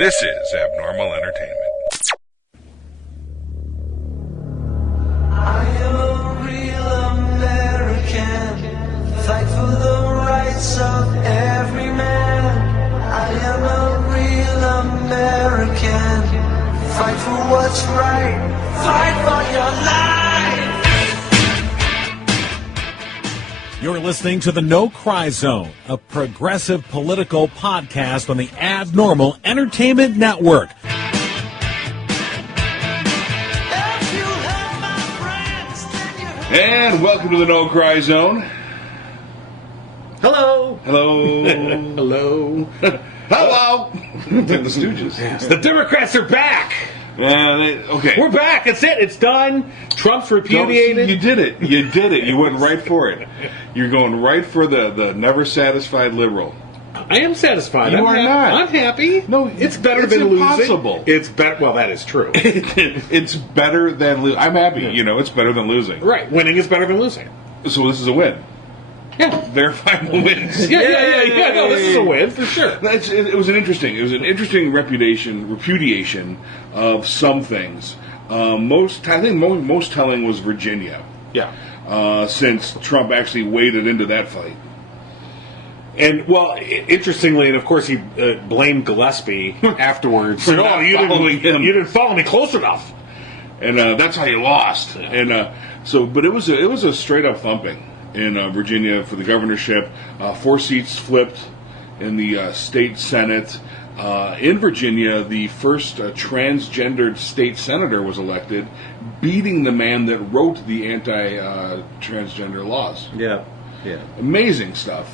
This is Abnormal Entertainment. I am a real American, fight for the rights of every man. I am a real American, fight for what's right, fight for your life. You're listening to the No Cry Zone, a progressive political podcast on the Abnormal Entertainment Network. And welcome to the No Cry Zone. Hello. Hello. Hello. Hello. The Stooges. Yes, the Democrats are back. Okay. We're back. It's it. It's done. Trump's repudiated. You did it. You did it. You went right for it. You're going right for the never satisfied liberal. I am satisfied. You are not. I'm happy. No, it's better it's than impossible. losing. It's better. Well, that is true. It's better than losing. I'm happy. You know, it's better than losing. Right. Winning is better than losing. So this is a win. Yeah. Verifying the wins. Yeah. No, this is a win for sure. It was an interesting repudiation of some things. Most telling was Virginia. Yeah. Since Trump actually waded into that fight. And, well, interestingly, and of course he blamed Gillespie afterwards. For not following him. You didn't follow me close enough. And that's how you lost. And but it was a straight up thumping in Virginia for the governorship. 4 seats flipped in the state senate. In Virginia, the first transgendered state senator was elected, beating the man that wrote the anti-transgender laws. Yeah. Amazing stuff.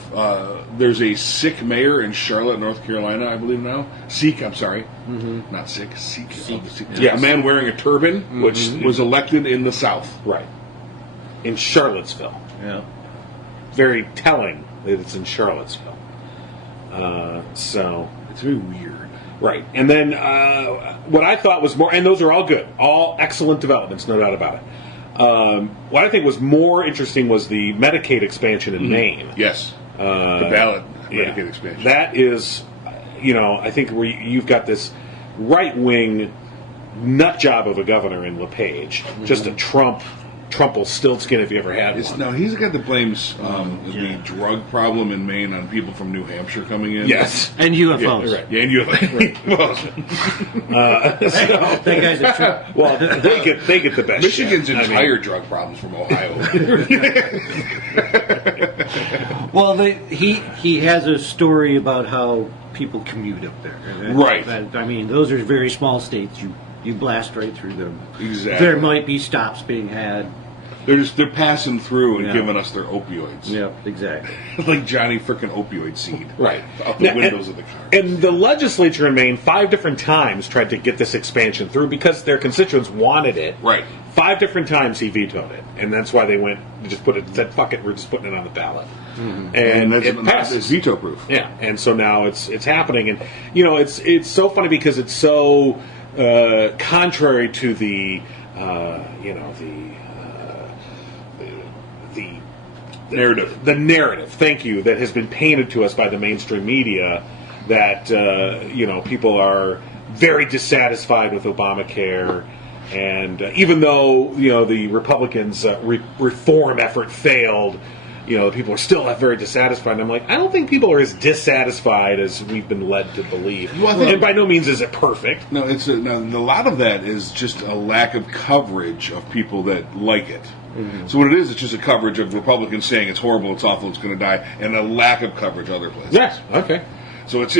There's a Sikh mayor in Charlotte, North Carolina, I believe now. Sikh, I'm sorry. Mm-hmm. Not Sikh. Sikh. Yes. A man wearing a turban, which was elected in the South. Right. In Charlottesville. Yeah. Very telling that it's in Charlottesville. So it's very weird. Right. And then what I thought was more, and those are all good, all excellent developments, no doubt about it. What I think was more interesting was the Medicaid expansion in Maine. Yes. The ballot Medicaid expansion. That is, I think where you've got this right-wing nut job of a governor in LePage, just a Trumplestiltskin if you ever had one. No, he's the guy that blames the drug problem in Maine on people from New Hampshire coming in. Yes. And UFOs. Yeah, right. Yeah, and UFOs. That guy's a trip. Well, they get the best Michigan's shit. entire drug problems from Ohio. Well, he has a story about how people commute up there. Right. I mean, those are very small states. You blast right through them. Exactly. There might be stops being had. They're passing through and giving us their opioids. Yeah, exactly. Like Johnny frickin' opioid seed. Right. Out the windows of the car. And the legislature in Maine 5 different times tried to get this expansion through because their constituents wanted it. Right. 5 different times he vetoed it. And that's why they said, fuck it, we're just putting it on the ballot. Mm-hmm. And it passed. It's veto proof. Yeah. And so now it's happening. And, it's so funny because it's so contrary to the narrative. The narrative, thank you, that has been painted to us by the mainstream media that, people are very dissatisfied with Obamacare. And even though, the Republicans' reform effort failed, people are still very dissatisfied. And I'm like, I don't think people are as dissatisfied as we've been led to believe. Well, and by no means is it perfect. No, a lot of that is just a lack of coverage of people that like it. Mm-hmm. So what it is, it's just a coverage of Republicans saying it's horrible, it's awful, it's going to die, and a lack of coverage other places. Yes, okay. So it's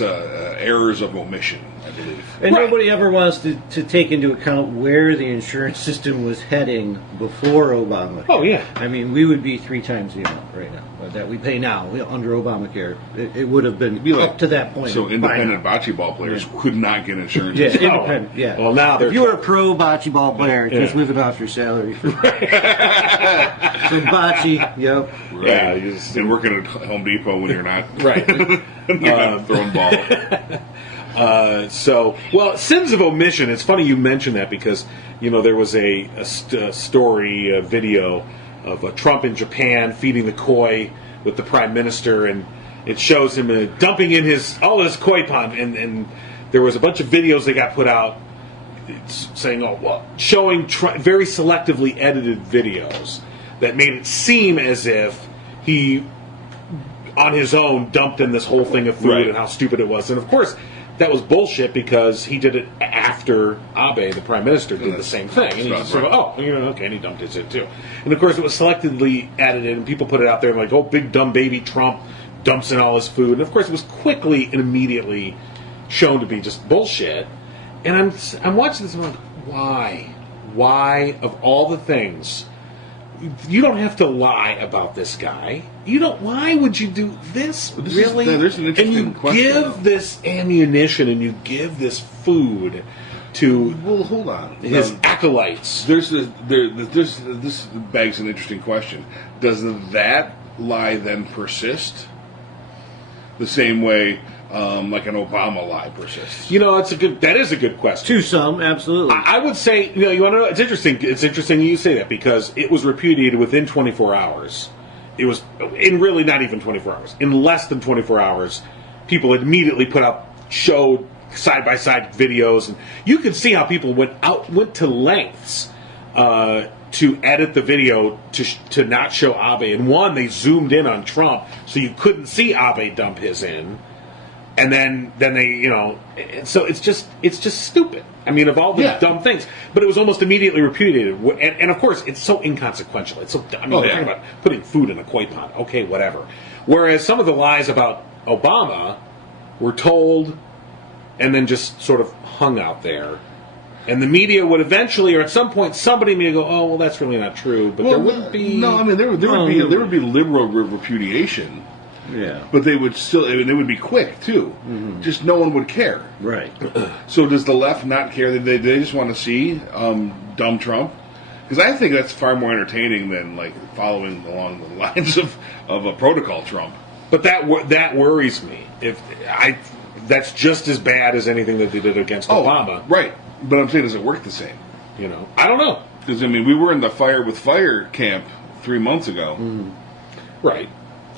errors of omission, I believe. And nobody ever wants to take into account where the insurance system was heading before Obama. Oh, yeah. I mean, we would be 3 times the amount right now that we pay now under Obamacare. It would have been up to that point. So independent bocce ball players could not get insurance. Yeah, independent. Yeah. Well, now if you were a pro bocce ball player, just living off your salary. So bocce, yep. Right. Yeah, and working at Home Depot when you're not. Right. You're not throwing ball. Sins of omission. It's funny you mention that because there was a story, a video of Trump in Japan feeding the koi with the prime minister, and it shows him dumping in all his koi pond, and there was a bunch of videos that got put out saying, oh, well, showing very selectively edited videos that made it seem as if he, on his own, dumped in this whole thing of food and how stupid it was. And of course, that was bullshit because he did it after Abe, the prime minister, did the same thing. And he just sort of, okay, and he dumped his in too. And of course, it was selectively edited, and people put it out there like, oh, big dumb baby Trump dumps in all his food. And of course, it was quickly and immediately shown to be just bullshit. And I'm watching this and I'm like, why? Why, of all the things, you don't have to lie about this guy. Why would you do this? Really? There's an interesting question. And you give this ammunition and you give this food to hold on. his acolytes. This begs an interesting question. Does that lie then persist the same way like an Obama lie persists? That is a good question. To some, absolutely. I would say, you want to know, it's interesting. It's interesting you say that because it was repudiated within 24 hours. It was, in really not even 24 hours. In less than 24 hours, people immediately showed side-by-side videos. And you could see how people went to lengths to edit the video to not show Abe. And one, they zoomed in on Trump so you couldn't see Abe dump his in. And then they, so it's just stupid. I mean, of all the dumb things, but it was almost immediately repudiated. And of course, it's so inconsequential. It's so, they're talking about putting food in a koi pot. Okay, whatever. Whereas some of the lies about Obama were told and then just sort of hung out there. And the media would eventually, or at some point, somebody may go, "Oh, well, that's really not true." But there wouldn't be. No, I mean there would be liberal repudiation. Yeah, but they would still. I mean, they would be quick too. Mm-hmm. Just no one would care. Right. So does the left not care? They just want to see dumb Trump? Because I think that's far more entertaining than like following along the lines of a protocol Trump. But that worries me. That's just as bad as anything that they did against Obama. Right. But I'm saying, does it work the same? I don't know. Because I mean, we were in the fire with fire camp 3 months ago. Right.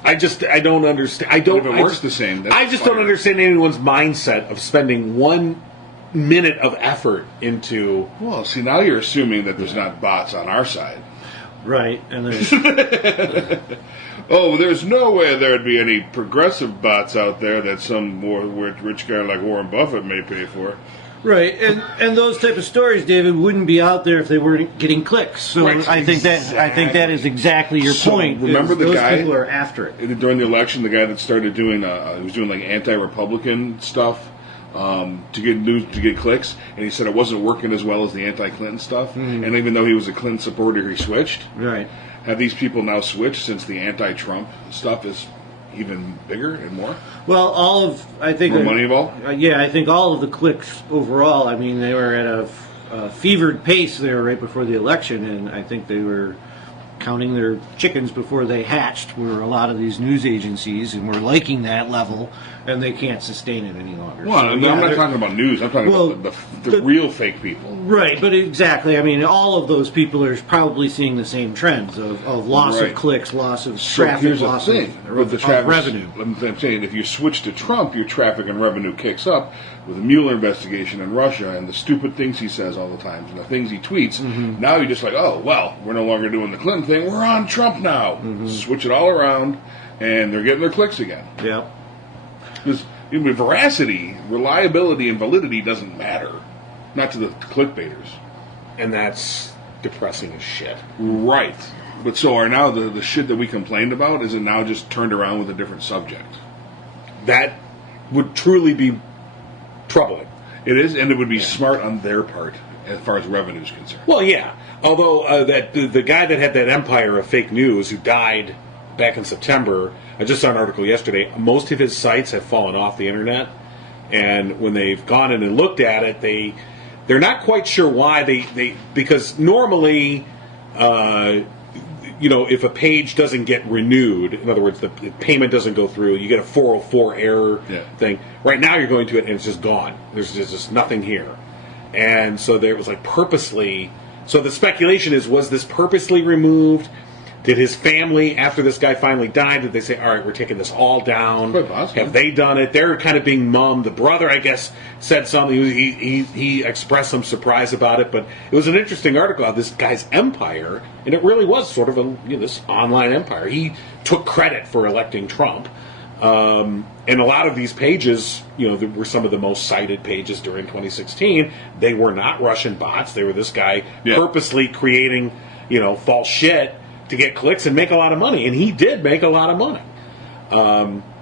I don't understand. I don't. If it works the same. I just don't understand anyone's mindset of spending 1 minute of effort into. Well, see, now you're assuming that there's not bots on our side. Right, and there's. There's no way there'd be any progressive bots out there that some rich guy like Warren Buffett may pay for. Right, and those type of stories, David, wouldn't be out there if they weren't getting clicks. So right, I think that is exactly your point. Remember the those guy people are after it during the election. The guy that started doing he was doing like anti-Republican stuff to get news, to get clicks, and he said it wasn't working as well as the anti-Clinton stuff. And even though he was a Clinton supporter, he switched. Right. Have these people now switched since the anti-Trump stuff is even bigger and more? Well, I think more money involved. I think all of the clicks overall. I mean, they were at a fevered pace there right before the election, and I think they were counting their chickens before they hatched. Were a lot of these news agencies, and we're liking that level, and they can't sustain it any longer. Well, I'm not talking about news. I'm talking about the real fake people. Right, but exactly. I mean, all of those people are probably seeing the same trends of loss of clicks, loss of traffic, loss of revenue. I'm saying if you switch to Trump, your traffic and revenue kicks up with the Mueller investigation in Russia and the stupid things he says all the time and the things he tweets. Now you're just like, oh, well, we're no longer doing the Clinton thing. We're on Trump now. Switch it all around, and they're getting their clicks again. Yeah. Because veracity, reliability, and validity doesn't matter. Not to the clickbaiters. And that's depressing as shit. Right. But so are now the shit that we complained about, is it now just turned around with a different subject? That would truly be troubling. It is, and it would be smart on their part as far as revenue is concerned. Well, yeah. Although the guy that had that empire of fake news who died back in September, I just saw an article yesterday, most of his sites have fallen off the internet. And when they've gone in and looked at it, they're not quite sure why because normally, if a page doesn't get renewed, in other words, the payment doesn't go through, you get a 404 error thing. Right now you're going to it and it's just gone. There's just nothing here. And so there was like purposely, so the speculation was this purposely removed? Did his family, after this guy finally died, did they say, all right, we're taking this all down? Quite possibly. Have they done it? They're kind of being mum. The brother, I guess, said something. He expressed some surprise about it, but it was an interesting article about this guy's empire, and it really was sort of this online empire. He took credit for electing Trump. And a lot of these pages, were some of the most cited pages during 2016. They were not Russian bots. They were this guy purposely creating, false shit to get clicks and make a lot of money. And he did make a lot of money.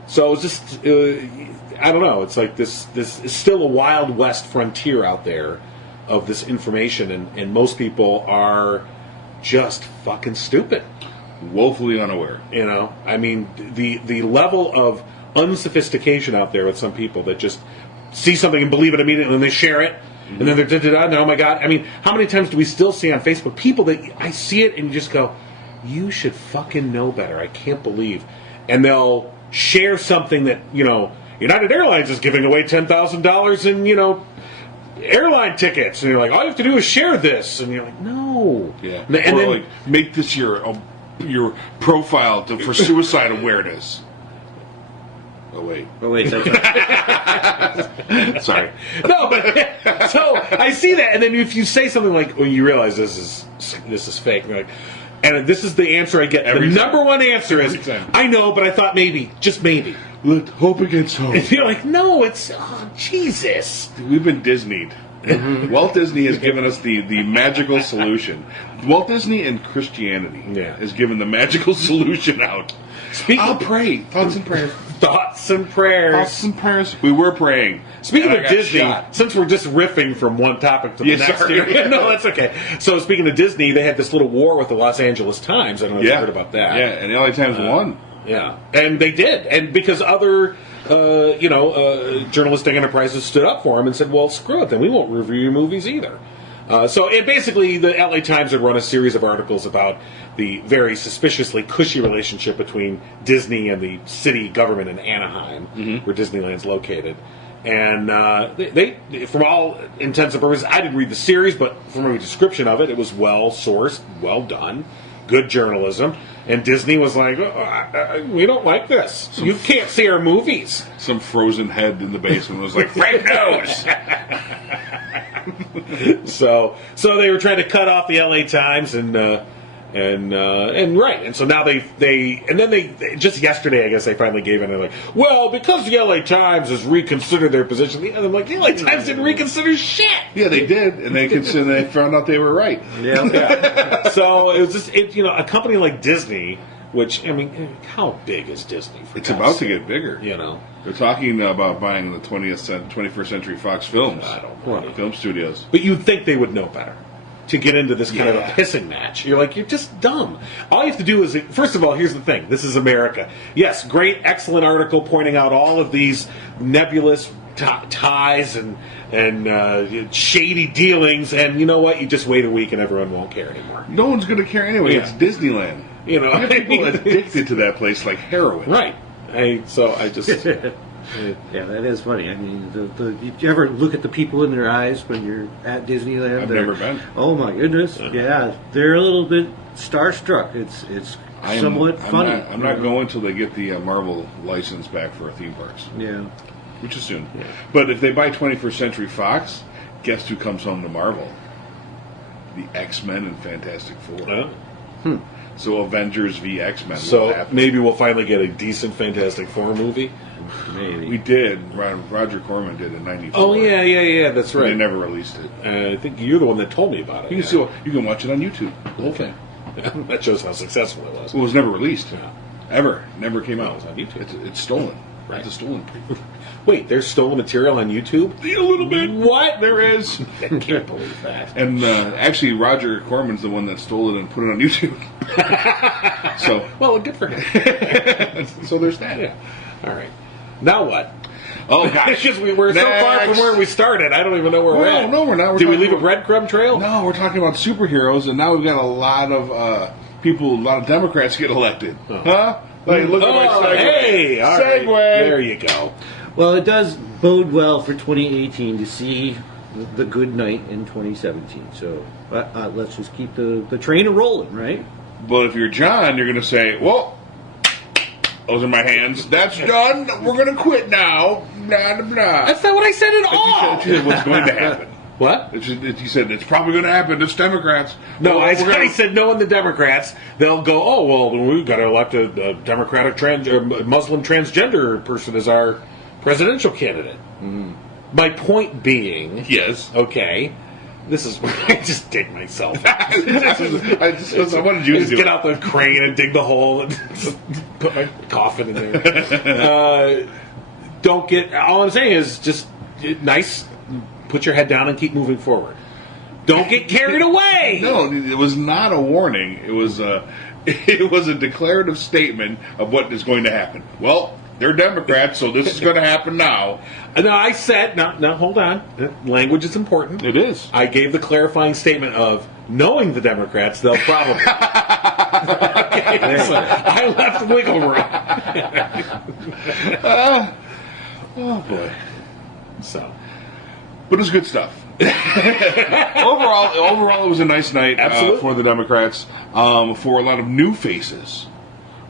So it was just, I don't know. It's like this is still a Wild West frontier out there of this information. And most people are just fucking stupid. Woefully unaware. I mean, the level of unsophistication out there with some people that just see something and believe it immediately and they share it, and then they're and oh my god. I mean, how many times do we still see on Facebook people that I see it and you just go, you should fucking know better. I can't believe. And they'll share something that, United Airlines is giving away $10,000 in, airline tickets. And you're like, all you have to do is share this. And you're like, no. Yeah. And or then, like, make this your profile for suicide awareness. Oh, wait. Sorry. No, but so I see that, and then if you say something like, "Well, you realize this is fake," and, like, and this is the answer I get. The number one answer is, "I know, but I thought maybe, just maybe." Let hope against hope. And you're like, "No, it's Jesus." We've been Disneyed. Walt Disney has given us the magical solution. Walt Disney and Christianity has given the magical solution out. I'll pray. Thoughts and prayers. Thoughts and prayers. Thoughts and prayers. We were praying. Speaking of Disney, since we're just riffing from one topic to the next here. No, that's okay. So speaking of Disney, they had this little war with the Los Angeles Times. I don't know if you heard about that. Yeah, and the LA Times won. Yeah, and they did. And because other, journalistic enterprises stood up for them and said, well, screw it, then we won't review your movies either. So basically, the LA Times had run a series of articles about the very suspiciously cushy relationship between Disney and the city government in Anaheim, where Disneyland's located. And they, from all intents and purposes, I didn't read the series, but from a description of it, it was well-sourced, well done, good journalism. And Disney was like, we don't like this. You can't see our movies. Some frozen head in the basement was like, Frank knows! So they were trying to cut off the LA Times and right, and so now they just yesterday, I guess, they finally gave in. They're like, well, because the LA Times has reconsidered their position. And I'm like, the LA Times didn't reconsider shit. Yeah, they did, and they found out they were right. Yeah. So it was just a company like Disney, which, I mean, how big is Disney? It's about to get bigger. They're talking about buying the 21st Century Fox Films. Film studios. But you'd think they would know better to get into this kind of a pissing match. You're like, you're just dumb. All you have to do is, first of all, here's the thing. This is America. Yes, great, excellent article pointing out all of these nebulous ties and shady dealings, and you know what? You just wait a week and everyone won't care anymore. No one's going to care anyway. It's Disneyland. People addicted to that place like heroin. Right. I just... Yeah, that is funny. I mean, did you ever look at the people in their eyes when you're at Disneyland? I've never been. Oh my goodness! Yeah, they're a little bit starstruck. It's somewhat funny. I'm not going until they get the Marvel license back for theme parks. Yeah, which is soon. Yeah. But if they buy 21st Century Fox, guess who comes home to Marvel? The X-Men and Fantastic Four. So Avengers v X-Men. So maybe we'll finally get a decent Fantastic Four movie. Maybe. We did. Roger Corman did in '94. Oh yeah, that's right. They never released it. I think you're the one that told me about it. You can watch it on YouTube. The whole thing. That shows how successful it was. Well, it was never released. Ever. Never came out. It was on YouTube. It's stolen. Right. It's a stolen. Wait, there's stolen material on YouTube? A little bit. What? There is. I can't believe that. And actually, Roger Corman's the one that stole it and put it on YouTube. So, well, good for him. So there's that. Yeah. All right. Now what? Oh, gosh. Because we're so far from where we started, I don't even know where we're at. No, we're not. Did we leave a breadcrumb trail? No, we're talking about superheroes, and now we've got a lot of people, a lot of Democrats get elected. Oh. Huh? Like, look at my segue. Hey, all segue. Right. There you go. Well, it does bode well for 2018 to see the good night in 2017. So let's just keep the train a rolling, right? But if you're John, you're going to say, well, those are my hands. That's done. We're going to quit now. Blah, blah, blah. That's not what I said at all. You said what's going to happen. What? You said it's probably going to happen. It's Democrats. No, Well, I said knowing the Democrats, they'll go, oh, well, we've got to elect a Democratic Muslim transgender person as our presidential candidate. My point being... Yes. Okay. This is where I just dig myself. I wanted you to Just get out the crane and dig the hole and just put my coffin in there. Don't get... All I'm saying is just nice... Put your head down and keep moving forward. Don't get carried away. No, it was not a warning. It was a declarative statement of what is going to happen. Well, they're Democrats, so this is going to happen now. No, I said, now hold on. Language is important. It is. I gave the clarifying statement of knowing the Democrats, they'll probably. Okay, so I left wiggle room. Oh boy. So. But it was good stuff. overall, it was a nice night for the Democrats, for a lot of new faces,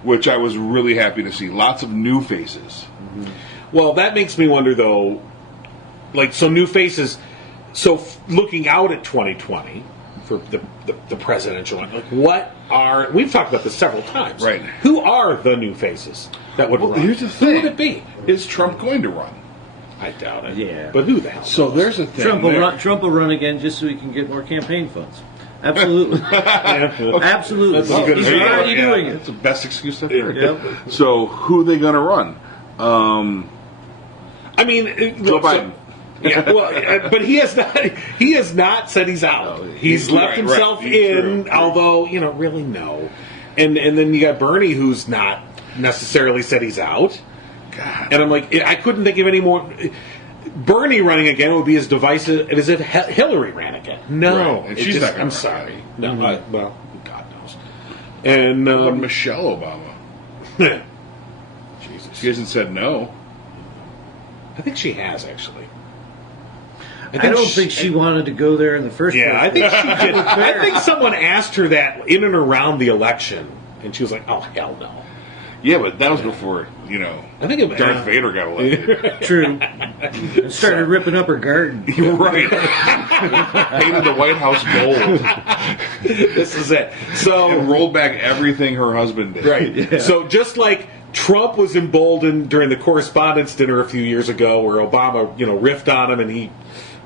which I was really happy to see. Lots of new faces. Mm-hmm. Well, that makes me wonder, though, so new faces. So looking out at 2020 for the presidential one, we've talked about this several times. Right. Who are the new faces that would run? Here's the thing. Who would it be? Is Trump going to run? I doubt it. Yeah. But who the hell? So there's a thing. Trump will run again just so he can get more campaign funds. Absolutely. Absolutely. That's as good as He's any. already doing That's it. the best excuse I've heard. Yep. So who are they going to run? I mean, Joe Biden. Yeah, well, but he has not. He has not said he's out. He's left himself in. True. Although really no. And then you got Bernie, who's not necessarily said he's out. God. And I'm like, I couldn't think of any more. Bernie running again would be as divisive as if Hillary ran again. No, Right. And she's not gonna I'm run. sorry. No, well, God knows. And What about Michelle Obama? Jesus, She hasn't said no. I think she has actually. I don't think she wanted to go there in the first place. Yeah, I think she did. I think someone asked her that in and around the election, and she was like, "Oh hell no." Yeah, but that was before, I think Darth Vader got elected. True. And started ripping up her garden. Right. Painted the White House gold. This is it. So And rolled back everything her husband did. right. Yeah. So just like Trump was emboldened during the correspondence dinner a few years ago, where Obama, riffed on him, and he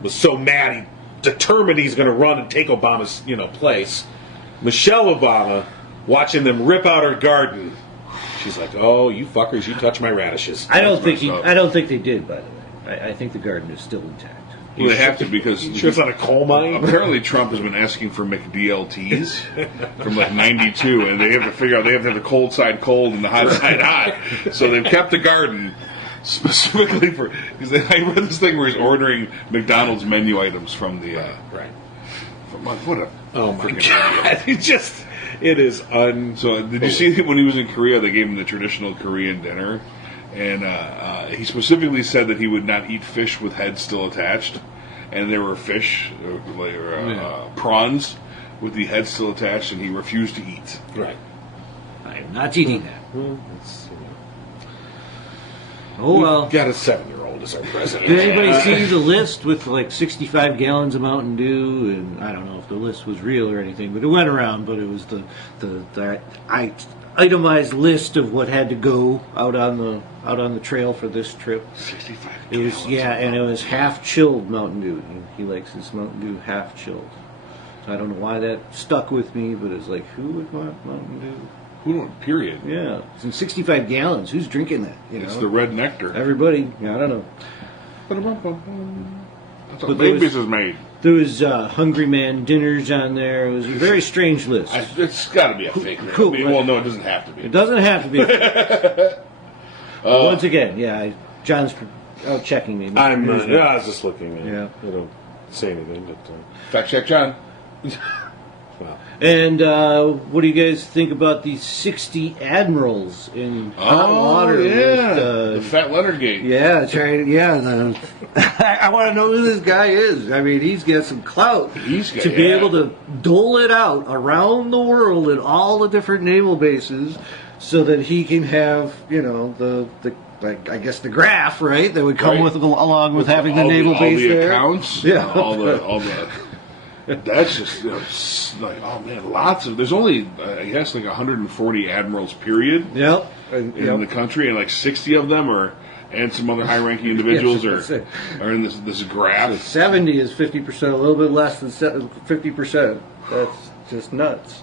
was so mad, he determined he's going to run and take Obama's, place. Michelle Obama, watching them rip out her garden. She's like, "Oh, you fuckers! You touch my radishes." I don't think up. I don't think they did. By the way, I think the garden is still intact. Well, they have to because Sure, it's not a coal mine. apparently Trump has been asking for McDLTs from like '92, and they have to figure out they have to have the cold side cold and the hot side hot. So they've kept the garden specifically for. Because I read this thing where he's ordering McDonald's menu items from the. Right. From, what a. Oh my freaking God! It is So did you see when he was in Korea? They gave him the traditional Korean dinner, and he specifically said that he would not eat fish with heads still attached, and there were fish, prawns, with the head still attached, and he refused to eat. right. I am not eating that. Well, Oh well. got a 7-year-old as our president. Did anybody see the list with 65 gallons of Mountain Dew? And I don't know if the list was real or anything, but it went around. But it was the itemized list of what had to go out on the trail for this trip. 65. It was and it was half chilled Mountain Dew. He likes his Mountain Dew half chilled. So I don't know why that stuck with me, but it's like, who would want Mountain Dew? Who don't? Period. Yeah, it's in 65 gallons. Who's drinking that? It's the red nectar. Everybody. I don't know. That's how But there babies was- is made. There was Hungry Man dinners on there. It was a very strange list. It's got to be a fake. Cool. Well, no, it doesn't have to be. It doesn't have to be. Once again, John's out checking me. I was just looking. Yeah. I don't say anything, but Fact check, John. Wow. And what do you guys think about the 60 admirals in hot water? Yeah, With, the Fat Leonard Gate. Yeah, I want to know who this guy is. I mean, he's got some clout to be able to dole it out around the world in all the different naval bases, so that he can have, the I guess the graph, right? That would come along with having the naval base there. Accounts, yeah, all the. That's just like, oh man, lots of. There's only I guess like 140 admirals period. Yep. In the country, and like 60 of them are, and some other high-ranking individuals are in this graph. So 70 is 50%, a little bit less than 50%. That's just nuts.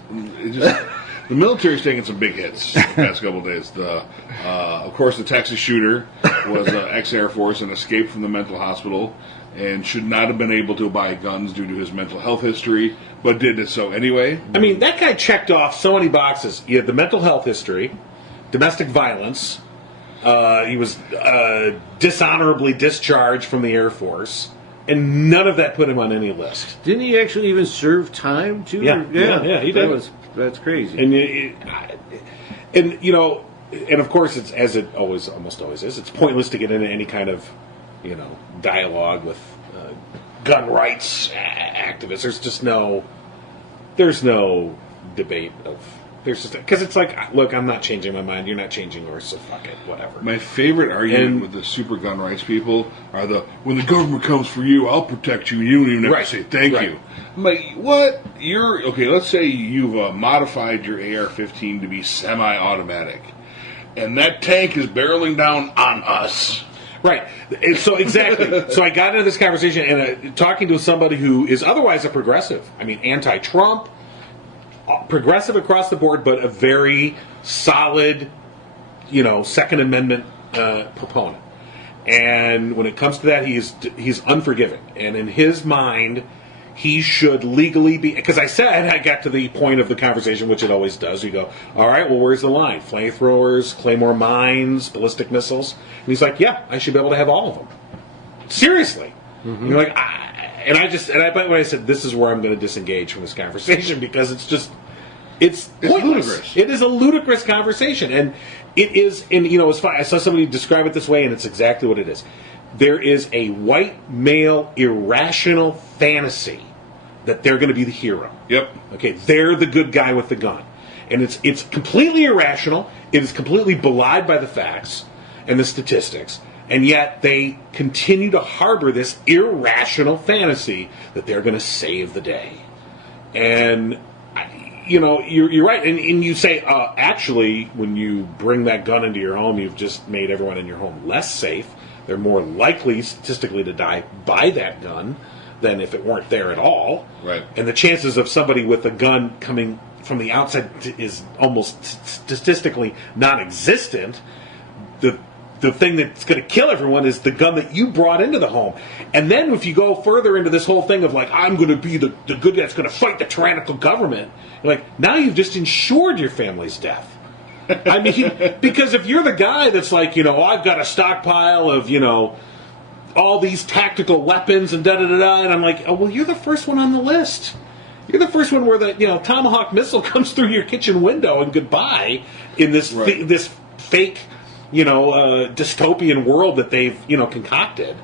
The military's taking some big hits the past couple of days. Of course, the Texas shooter was ex-Air Force and escaped from the mental hospital and should not have been able to buy guns due to his mental health history, but did it so anyway. I mean, that guy checked off so many boxes. He had the mental health history, domestic violence. He was dishonorably discharged from the Air Force, and none of that put him on any list. Didn't he actually even serve time too? Yeah, he did. That's crazy. And and of course, it's as it almost always is. It's pointless to get into any kind of dialogue with gun rights activists. There's no debate of. There's just because it's like, look, I'm not changing my mind. You're not changing yours, so fuck it, whatever. My favorite argument with the super gun rights people are when the government comes for you, I'll protect you. You don't even have to say thank you. I'm like, what? Let's say you've modified your AR-15 to be semi-automatic, and that tank is barreling down on us. Right. And so exactly. So I got into this conversation and talking to somebody who is otherwise a progressive. I mean, anti-Trump. Progressive across the board, but a very solid, Second Amendment proponent. And when it comes to that, he's unforgiving. And in his mind, he should legally be. Because I got to the point of the conversation, which it always does. You go, all right, well, where's the line? Flamethrowers, claymore mines, ballistic missiles. And he's like, yeah, I should be able to have all of them. Seriously. Mm-hmm. You're like, when I said this is where I'm going to disengage from this conversation because it's ludicrous. It is a ludicrous conversation, and it is. And it's funny. I saw somebody describe it this way, and it's exactly what it is. There is a white male irrational fantasy that they're going to be the hero. Yep. Okay, they're the good guy with the gun, and it's completely irrational. It is completely belied by the facts and the statistics. And yet they continue to harbor this irrational fantasy that they're going to save the day. And, you're right. And you say, actually, when you bring that gun into your home, you've just made everyone in your home less safe. They're more likely, statistically, to die by that gun than if it weren't there at all. Right. And the chances of somebody with a gun coming from the outside is almost statistically non-existent. The thing that's going to kill everyone is the gun that you brought into the home. And then if you go further into this whole thing of like, I'm going to be the good guy that's going to fight the tyrannical government, now you've just ensured your family's death. I mean, because if you're the guy that's like, I've got a stockpile of, all these tactical weapons and da-da-da-da, and I'm like, oh, well, you're the first one on the list. You're the first one where the Tomahawk missile comes through your kitchen window and goodbye in this this fake dystopian world that they've, concocted.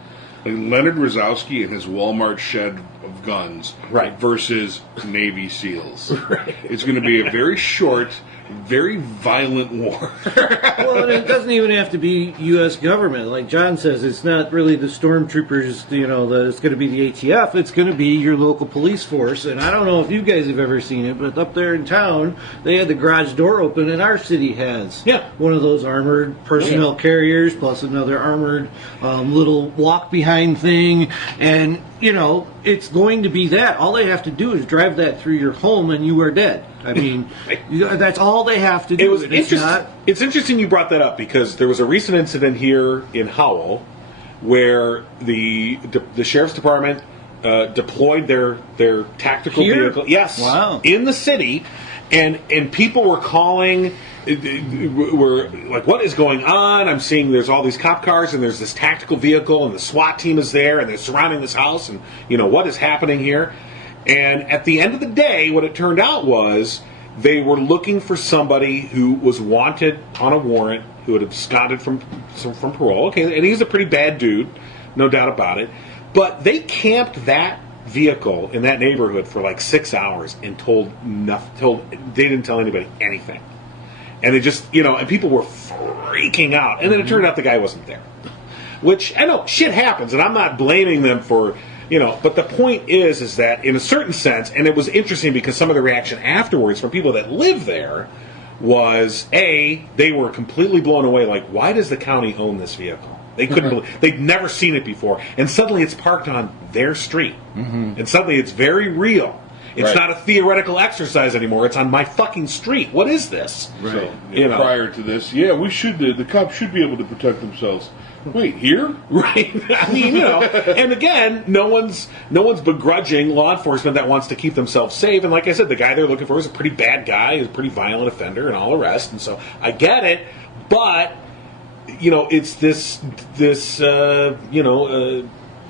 Like Leonard Rosowski and his Walmart shed of guns versus Navy SEALs. Right. It's going to be a very short, very violent war. Well, and it doesn't even have to be U.S. government. Like John says, it's not really the stormtroopers, that it's going to be the ATF. It's going to be your local police force. And I don't know if you guys have ever seen it, but up there in town, they had the garage door open, and our city has one of those armored personnel carriers, plus another armored little walk-behind thing. And, it's going to be that. All they have to do is drive that through your home, and you are dead. I mean, that's all they have to do. It's interesting you brought that up because there was a recent incident here in Howell where the sheriff's department deployed their tactical vehicle. Yes, wow. In the city, and people were calling. We're like, what is going on? I'm seeing there's all these cop cars and there's this tactical vehicle and the SWAT team is there and they're surrounding this house and what is happening here? And at the end of the day, what it turned out was they were looking for somebody who was wanted on a warrant, who had absconded from parole. Okay, and he's a pretty bad dude, no doubt about it. But they camped that vehicle in that neighborhood for like 6 hours and told nothing. They didn't tell anybody anything. And they just, and people were freaking out. And then it turned out the guy wasn't there. Which, I know, shit happens, and I'm not blaming them for, but the point is that in a certain sense, and it was interesting because some of the reaction afterwards from people that live there was, A, they were completely blown away, like, why does the county own this vehicle? They couldn't believe, they'd never seen it before. And suddenly it's parked on their street. Mm-hmm. And suddenly it's very real. It's not a theoretical exercise anymore. It's on my fucking street. What is this? Right. So, prior to this, the cops should be able to protect themselves. Wait, here? Right. I mean, and again, no one's begrudging law enforcement that wants to keep themselves safe. And like I said, the guy they're looking for is a pretty bad guy, he's a pretty violent offender and all the rest. And so I get it, but it's this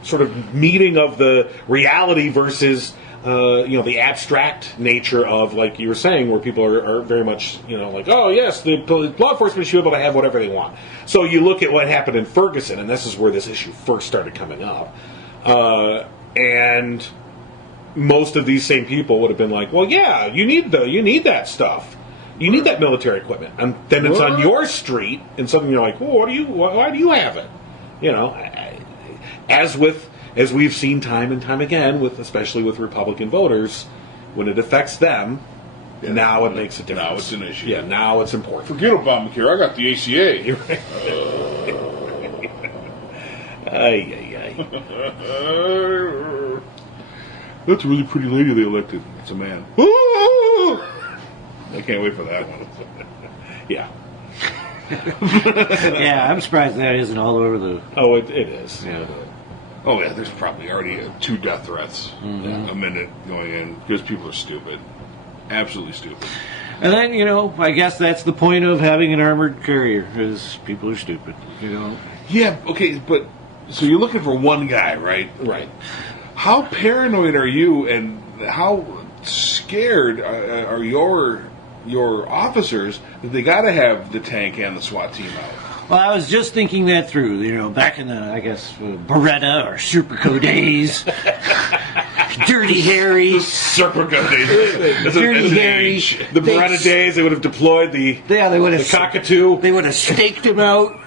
sort of meeting of the reality versus the abstract nature of, like you were saying, where people are very much, like, oh, yes, the law enforcement should be able to have whatever they want. So you look at what happened in Ferguson, and this is where this issue first started coming up. And most of these same people would have been like, well, yeah, you need that stuff. You need that military equipment. And then it's on your street, and suddenly you're like, well, why do you have it? As we've seen time and time again, especially with Republican voters, when it affects them, now it makes a difference. Now it's an issue. Yeah, now it's important. Forget Obamacare. I got the ACA. That's a really pretty lady they elected. It's a man. I can't wait for that one. Yeah. Yeah, I'm surprised that isn't all over the... Oh, it is. Yeah. Oh, yeah, there's probably already 2 death threats a minute going in because people are stupid. Absolutely stupid. And then, I guess that's the point of having an armored carrier, is people are stupid, Yeah, okay, but so you're looking for one guy, right? Right. How paranoid are you, and how scared are your officers that they got to have the tank and the SWAT team out? Well, I was just thinking that through, back in the, I guess, Beretta or Serpico days. Dirty Harry. The Serpico days. Dirty Harry. The Beretta days, they would have deployed the cockatoo. They would have staked him out.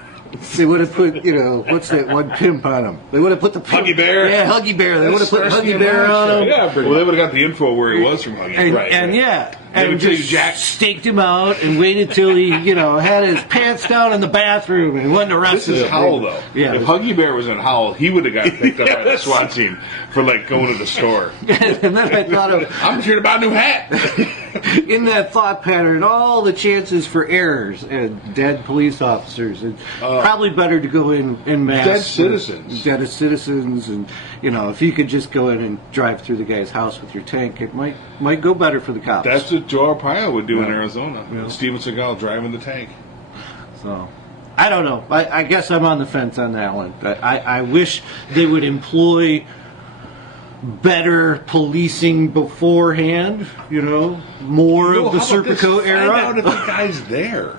They would have put, what's that one pimp on him? They would have put the pimp. Huggie Bear? Yeah, Huggie Bear. They would have put Huggie Bear on him. Yeah, well, they would have got the info where he was from Huggie. And just staked him out and waited till he, had his pants down in the bathroom and wasn't arrested. This is Howell, though. Yeah. If Huggie Bear was in Howell, he would have got picked up by the SWAT team for, going to the store. And then I thought of... I'm here to buy a new hat. In that thought pattern, all the chances for errors and dead police officers, and probably better to go in mass. Dead citizens. Dead citizens, and if you could just go in and drive through the guy's house with your tank, it might go better for the cops. That's what Joe Arpaio would do in Arizona. Yeah. Steven Seagal driving the tank. So, I don't know. I guess I'm on the fence on that one. I wish they would employ better policing beforehand, more of the Serpico era. Find out if the guy's there.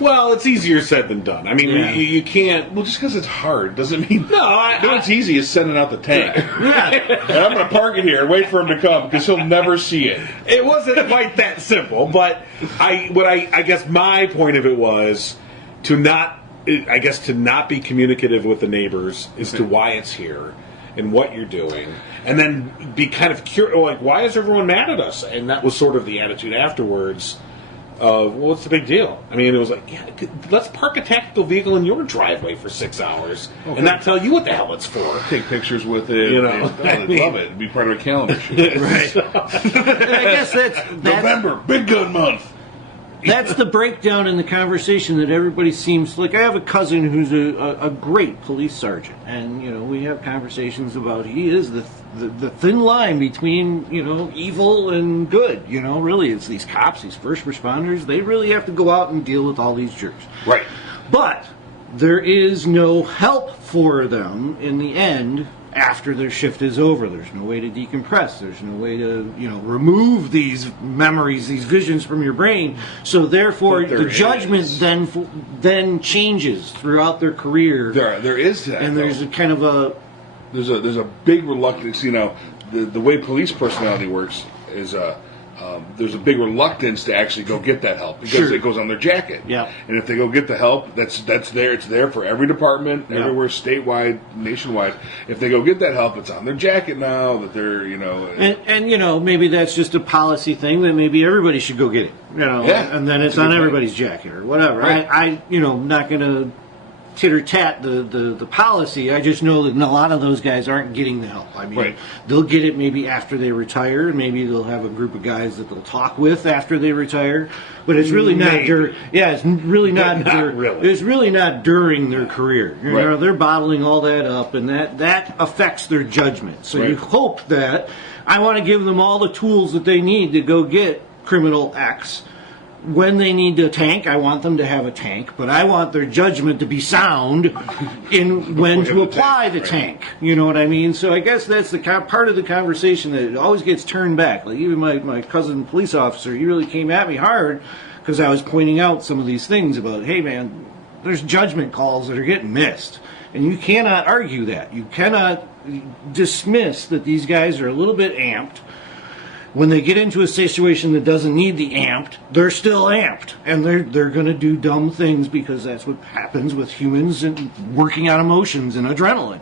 Well, it's easier said than done. I mean, you can't... Well, just because it's hard doesn't mean... No, what's easy is sending out the tank. And I'm going to park it here and wait for him to come because he'll never see it. It wasn't quite that simple, but I guess my point of it was to not be communicative with the neighbors as to why it's here and what you're doing, and then be kind of curious, like, why is everyone mad at us? And that was sort of the attitude afterwards of, well, what's the big deal? I mean, it was like, let's park a tactical vehicle in your driveway for 6 hours and not tell you what the hell it's for. Take pictures with it. I'd love it. It'd be part of a calendar shoot. Right. I guess that's November, Big Gun Month. That's the breakdown in the conversation that everybody seems like. I have a cousin who's a great police sergeant, and we have conversations about he is the thin line between evil and good. Really, it's these cops, these first responders. They really have to go out and deal with all these jerks. Right. But there is no help for them in the end after their shift is over. There's no way to decompress. There's no way to, remove these memories, these visions from your brain. So therefore, the judgment then changes throughout their career. There is that, and there's a kind of a there's a big reluctance. The way police personality works is there's a big reluctance to actually go get that help because it goes on their jacket. Yeah. And if they go get the help, that's there. It's there for every department, everywhere, statewide, nationwide. If they go get that help, it's on their jacket now that they're, And maybe that's just a policy thing that maybe everybody should go get it. And then it's on everybody's jacket or whatever. Right. I'm not going to titter-tat the policy. I just know that a lot of those guys aren't getting the help. I mean, they'll get it maybe after they retire, and maybe they'll have a group of guys that they'll talk with after they retire. But it's really not during. Yeah, it's really not. It's really not during their career. They're bottling all that up, and that affects their judgment. So you hope that I want to give them all the tools that they need to go get criminal X. When they need a tank, I want them to have a tank, but I want their judgment to be sound in when to apply the tank. You know what I mean? So I guess that's the part of the conversation that always gets turned back. Like even my cousin police officer, he really came at me hard because I was pointing out some of these things about, hey man, there's judgment calls that are getting missed. And you cannot argue that. You cannot dismiss that these guys are a little bit amped. When they get into a situation that doesn't need the amped, they're still amped. And they're going to do dumb things because that's what happens with humans and working on emotions and adrenaline.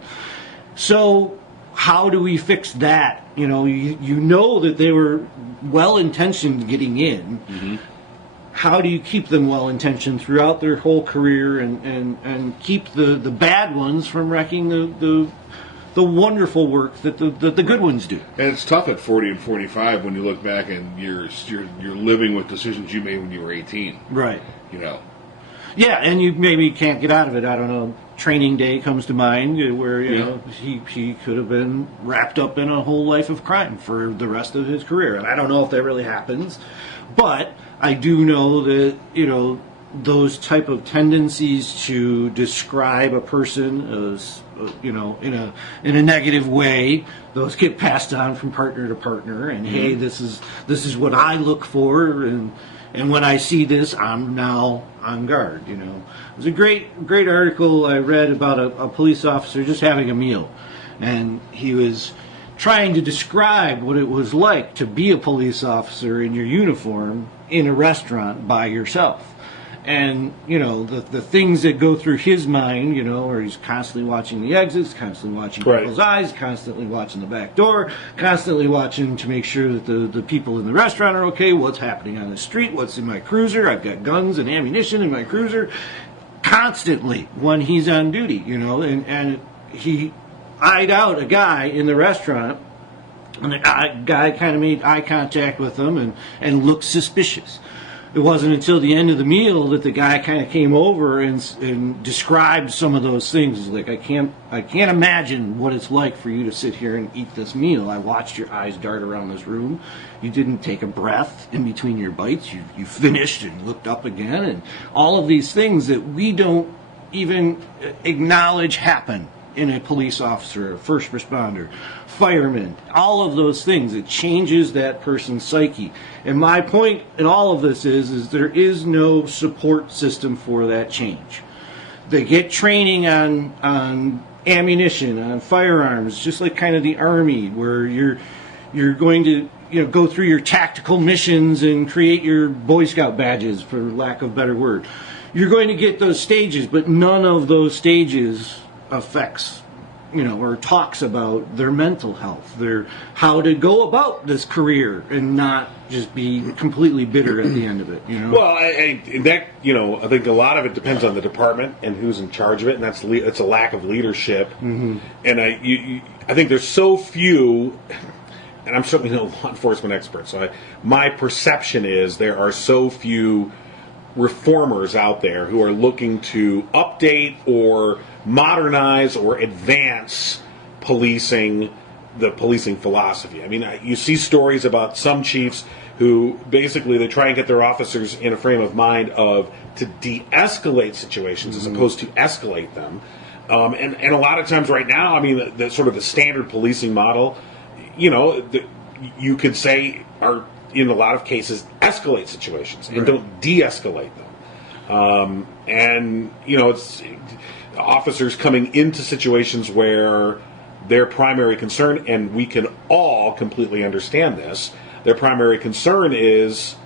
So how do we fix that? You know that they were well-intentioned getting in. Mm-hmm. How do you keep them well-intentioned throughout their whole career and keep the bad ones from wrecking the wonderful work that the good ones do? And it's tough at 40 and 45 when you look back and you're living with decisions you made when you were 18. Right. Yeah, and you maybe can't get out of it. I don't know. Training Day comes to mind where he could have been wrapped up in a whole life of crime for the rest of his career. And I don't know if that really happens, but I do know that those type of tendencies to describe a person as in a negative way, those get passed on from partner to partner. And hey, this is what I look for, and when I see this, I'm now on guard. It was a great article I read about a police officer just having a meal, and he was trying to describe what it was like to be a police officer in your uniform in a restaurant by yourself. And, the things that go through his mind, where he's constantly watching the exits, constantly watching people's eyes, constantly watching the back door, constantly watching to make sure that the people in the restaurant are okay, what's happening on the street, what's in my cruiser, I've got guns and ammunition in my cruiser, constantly when he's on duty, and he eyed out a guy in the restaurant, and the guy kind of made eye contact with him and looked suspicious. It wasn't until the end of the meal that the guy kind of came over and described some of those things. Like, I can't imagine what it's like for you to sit here and eat this meal. I watched your eyes dart around this room. You didn't take a breath in between your bites. You finished and looked up again. And all of these things that we don't even acknowledge happen in a police officer, a first responder, fireman, all of those things. It changes that person's psyche. And my point in all of this is there is no support system for that change. They get training on ammunition, on firearms, just like kind of the Army, where you're going to go through your tactical missions and create your Boy Scout badges, for lack of a better word. You're going to get those stages, but none of those stages affects or talks about their mental health, their how to go about this career and not just be completely bitter at the end of it. Well, I think a lot of it depends on the department and who's in charge of it, and it's a lack of leadership. Mm-hmm. And I think there's so few, and I'm certainly no law enforcement expert, so my perception is there are so few reformers out there who are looking to update or modernize or advance the policing philosophy. I mean, you see stories about some chiefs who basically they try and get their officers in a frame of mind to de-escalate situations as opposed to escalate them. And a lot of times right now, I mean, the sort of the standard policing model, you could say are in a lot of cases escalate situations and don't de-escalate them. And it's officers coming into situations where their primary concern, and we can all completely understand this, their primary concern is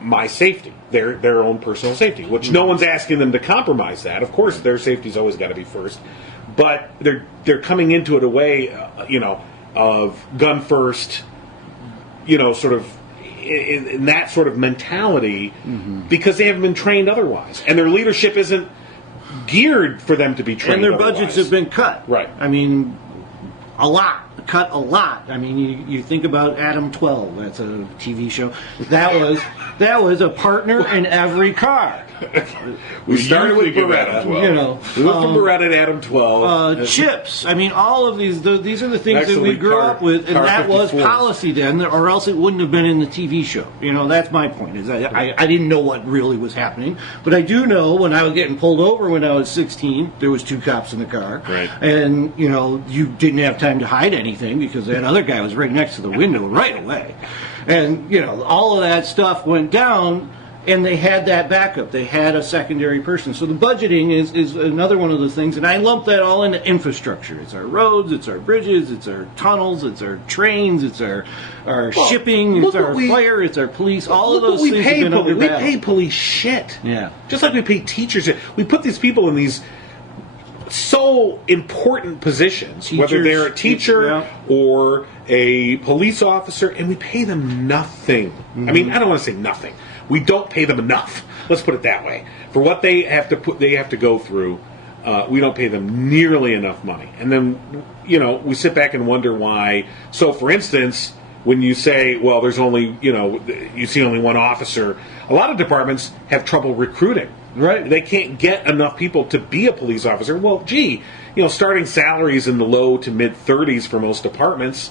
my safety, their own personal safety, which no one's asking them to compromise that. Of course, their safety's always got to be first, but they're coming into it a way, of gun first, sort of in that sort of mentality, because they haven't been trained otherwise, and their leadership isn't geared for them to be trained. And their otherwise. budgets have been cut. Right. I mean, cut a lot. I mean, you think about Adam 12. That's a TV show. That was a partner in every car. We started with give Beretta. Adam 12. We went from Beretta to Adam 12. Chips. I mean, all of these are the things that we Actually, grew up with, and car that was 54s. policy then, or else it wouldn't have been in the TV show. That's my point. Is I didn't know what really was happening, but I do know when I was getting pulled over when I was 16, there was 2 cops in the car, Right. and you didn't have time to hide anything because that other guy was right next to the window right away, and all of that stuff went down. And they had that backup. They had a secondary person. So the budgeting is another one of the things. And I lump that all into infrastructure. It's our roads, it's our bridges, it's our tunnels, it's our trains, it's our shipping, it's our fire, it's our police. All of those things have been under We battle. pay police shit. Yeah. Just like we pay teachers shit. We put these people in these so important positions, whether Teachers, they're a teacher yeah. or a police officer, and we pay them nothing. I mean, I don't want to say nothing. We don't pay them enough. Let's put it that way. For what they have to go through, we don't pay them nearly enough money. And then, we sit back and wonder why. So, for instance, when you say, well, there's only, you see only one officer, a lot of departments have trouble recruiting. Right. They can't get enough people to be a police officer. Well, gee, starting salaries in the low to mid 30s for most departments,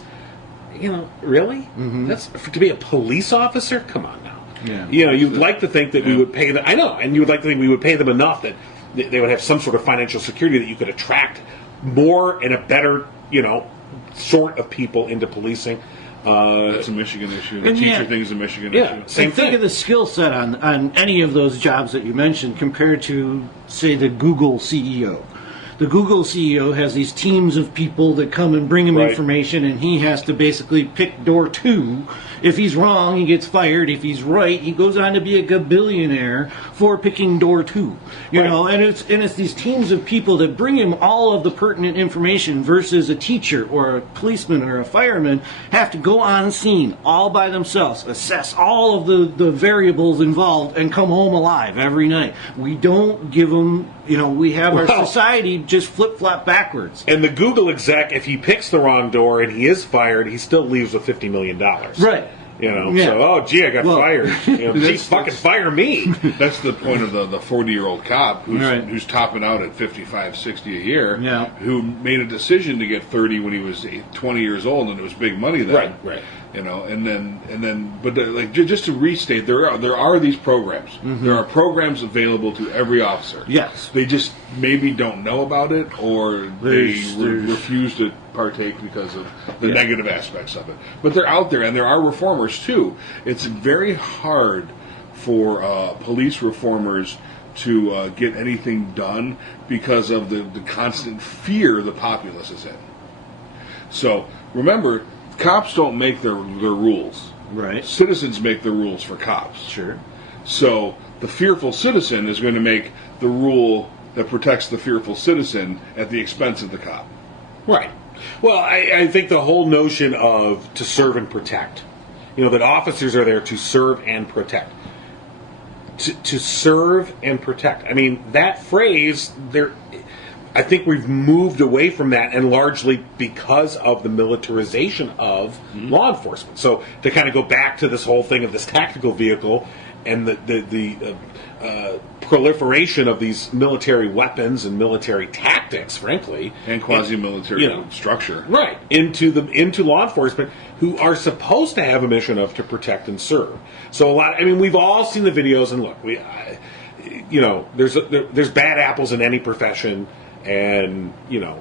really? Mm-hmm. That's to be a police officer? Come on now. Yeah. You'd like to think that we would pay them. I know, and you would like to think we would pay them enough that they would have some sort of financial security that you could attract more and a better, sort of people into policing. That's a Michigan issue. The teacher thing is a Michigan issue. Same Think thing. of the skill set on any of those jobs that you mentioned compared to, say, the Google CEO. The Google CEO has these teams of people that come and bring him Right. information, and he has to basically pick door 2. If he's wrong, he gets fired. If he's right, he goes on to be a gabillionaire for picking door 2. And it's these teams of people that bring him all of the pertinent information versus a teacher or a policeman or a fireman have to go on scene all by themselves, assess all of the variables involved, and come home alive every night. We don't give them, we have our society just flip-flop backwards. And the Google exec, if he picks the wrong door and he is fired, he still leaves with $50 million. Right. So, oh, gee, I got fired. Gee, fucking fire me. That's the point of the 40-year-old cop Right. who's topping out at 55, 60 a year, Yeah. who made a decision to get 30 when he was 20 years old, and it was big money then. Right. But just to restate, there are these programs. Mm-hmm. There are programs available to every officer. Yes. They just maybe don't know about it, or they refuse to partake because of the negative aspects of it. But they're out there, and there are reformers too. It's very hard for police reformers to get anything done because of the constant fear the populace is in. So remember, cops don't make their rules. Right. Citizens make the rules for cops. Sure. So the fearful citizen is going to make the rule that protects the fearful citizen at the expense of the cop. Right. Well, I think the whole notion of to serve and protect, that officers are there to serve and protect. To serve and protect. I mean, that phrase, I think we've moved away from that, and largely because of the militarization of law enforcement. So to kind of go back to this whole thing of this tactical vehicle and the proliferation of these military weapons and military tactics, frankly, And quasi-military structure. right, into law enforcement, who are supposed to have a mission of to protect and serve. So we've all seen the videos, and look, there's bad apples in any profession. And,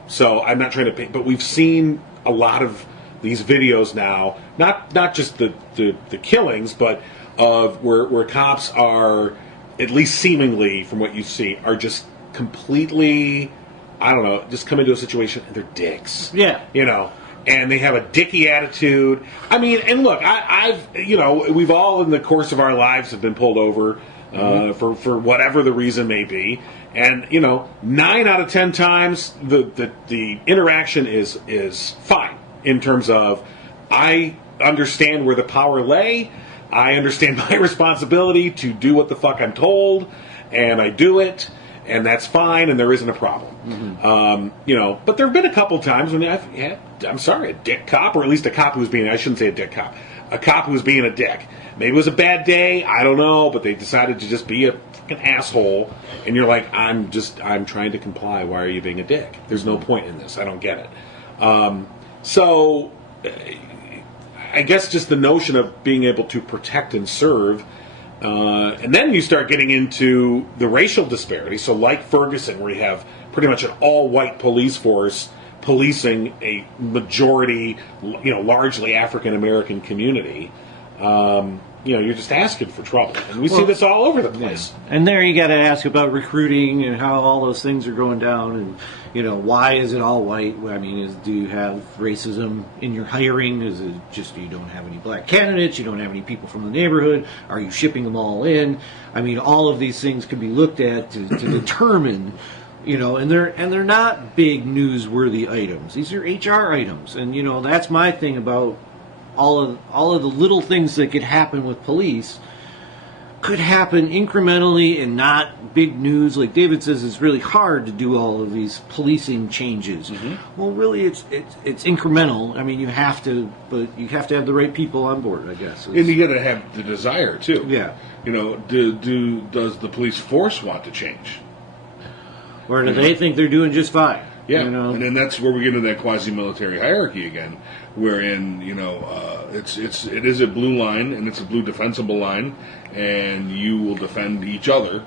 so I'm not trying to paint, but we've seen a lot of these videos now, not just the killings, but of where cops are, at least seemingly from what you see, are just completely, I don't know, just come into a situation and they're dicks. Yeah. And they have a dicky attitude. I mean, and look, I've we've all in the course of our lives have been pulled over for whatever the reason may be. And, 9 out of 10 times the interaction is fine in terms of I understand where the power lay. I understand my responsibility to do what the fuck I'm told, and I do it, and that's fine, and there isn't a problem. But there have been a couple times when I'm sorry, a dick cop, or at least a cop who's being, I shouldn't say a dick cop, a cop who's being a dick. Maybe it was a bad day, I don't know, but they decided to just be a fucking asshole, and you're like, I'm trying to comply, why are you being a dick? There's no point in this, I don't get it. So I guess just the notion of being able to protect and serve, and then you start getting into the racial disparity. So like Ferguson, where you have pretty much an all-white police force policing a majority, largely African-American community, you're just asking for trouble. And we see this all over the place. Yeah. And there you got to ask about recruiting and how all those things are going down. And, why is it all white? I mean, do you have racism in your hiring? Is it just you don't have any black candidates? You don't have any people from the neighborhood? Are you shipping them all in? I mean, all of these things could be looked at to determine, and they're not big newsworthy items. These are HR items. And, that's my thing about all of the little things that could happen with police could happen incrementally and not big news. Like David says, it's really hard to do all of these policing changes. Mm-hmm. Well, really, it's incremental. I mean, you have to have the right people on board, I guess. And you got to have the desire too. Yeah. Does the police force want to change, or do they think they're doing just fine? Yeah, and then that's where we get into that quasi-military hierarchy again, wherein it is a blue line and it's a blue defensible line, and you will defend each other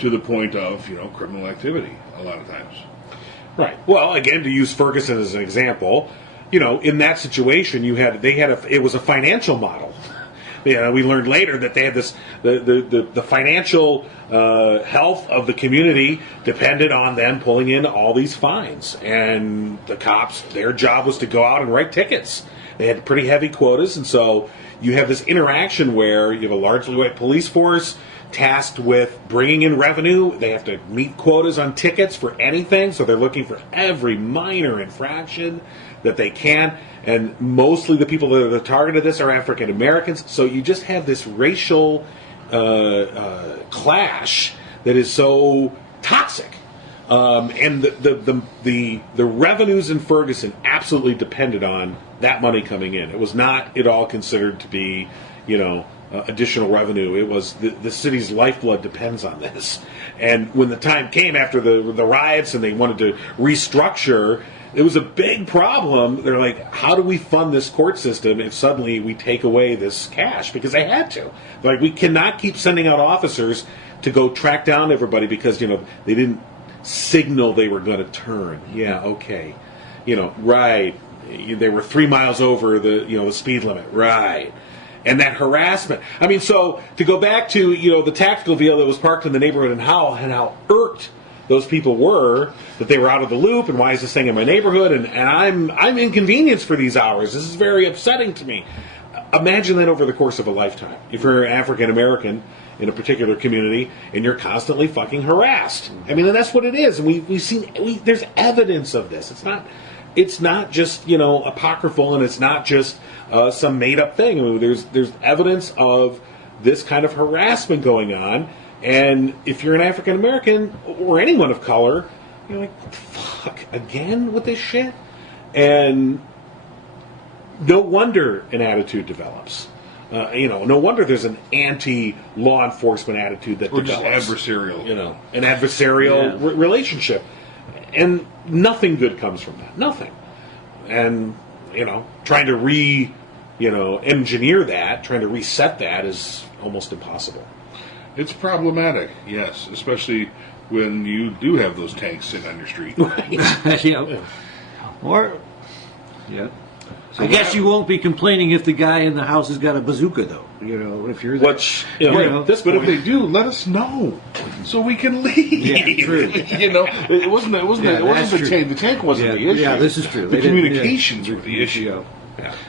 to the point of criminal activity a lot of times. Right. Well, again, to use Ferguson as an example, in that situation, it was a financial model. We learned later that they had this the financial health of the community depended on them pulling in all these fines, and the cops, their job was to go out and write tickets. They had pretty heavy quotas, and so you have this interaction where you have a largely white police force tasked with bringing in revenue. They have to meet quotas on tickets for anything, so they're looking for every minor infraction that they can. And mostly the people that are the target of this are African Americans. So you just have this racial clash that is so toxic. And the revenues in Ferguson absolutely depended on that money coming in. It was not at all considered to be, additional revenue. It was the city's lifeblood depends on this. And when the time came after the riots and they wanted to restructure, it was a big problem. They're like, how do we fund this court system if suddenly we take away this cash? Because they had to. They're like, we cannot keep sending out officers to go track down everybody because, they didn't signal they were going to turn. Yeah, okay. Right. They were 3 miles over the speed limit. Right. And that harassment. I mean, so to go back to, the tactical vehicle that was parked in the neighborhood and how irked those people were that they were out of the loop, and why is this thing in my neighborhood, and I'm inconvenienced for these hours. This is very upsetting to me. Imagine that over the course of a lifetime. If you're an African American in a particular community and you're constantly fucking harassed. I mean, and that's what it is. And we've seen there's evidence of this. It's not just apocryphal, and it's not just some made up thing. I mean, there's evidence of this kind of harassment going on. And if you're an African American or anyone of color, you're like, fuck, again with this shit? And no wonder an attitude develops. No wonder there's an anti-law enforcement attitude that or develops. Just adversarial. An adversarial relationship. And nothing good comes from that. Nothing. And, trying to engineer that, trying to reset that is almost impossible. It's problematic, yes, especially when you do have those tanks sitting on your street. Yeah. Or, yeah. I guess you won't be complaining if the guy in the house has got a bazooka, though. You know, if you're there. Which, you know, But if they do, let us know so we can leave. Yeah, true. You know, it wasn't that's the true. tank. The tank wasn't the issue. Yeah, this is true. The They didn't- communications were the issue.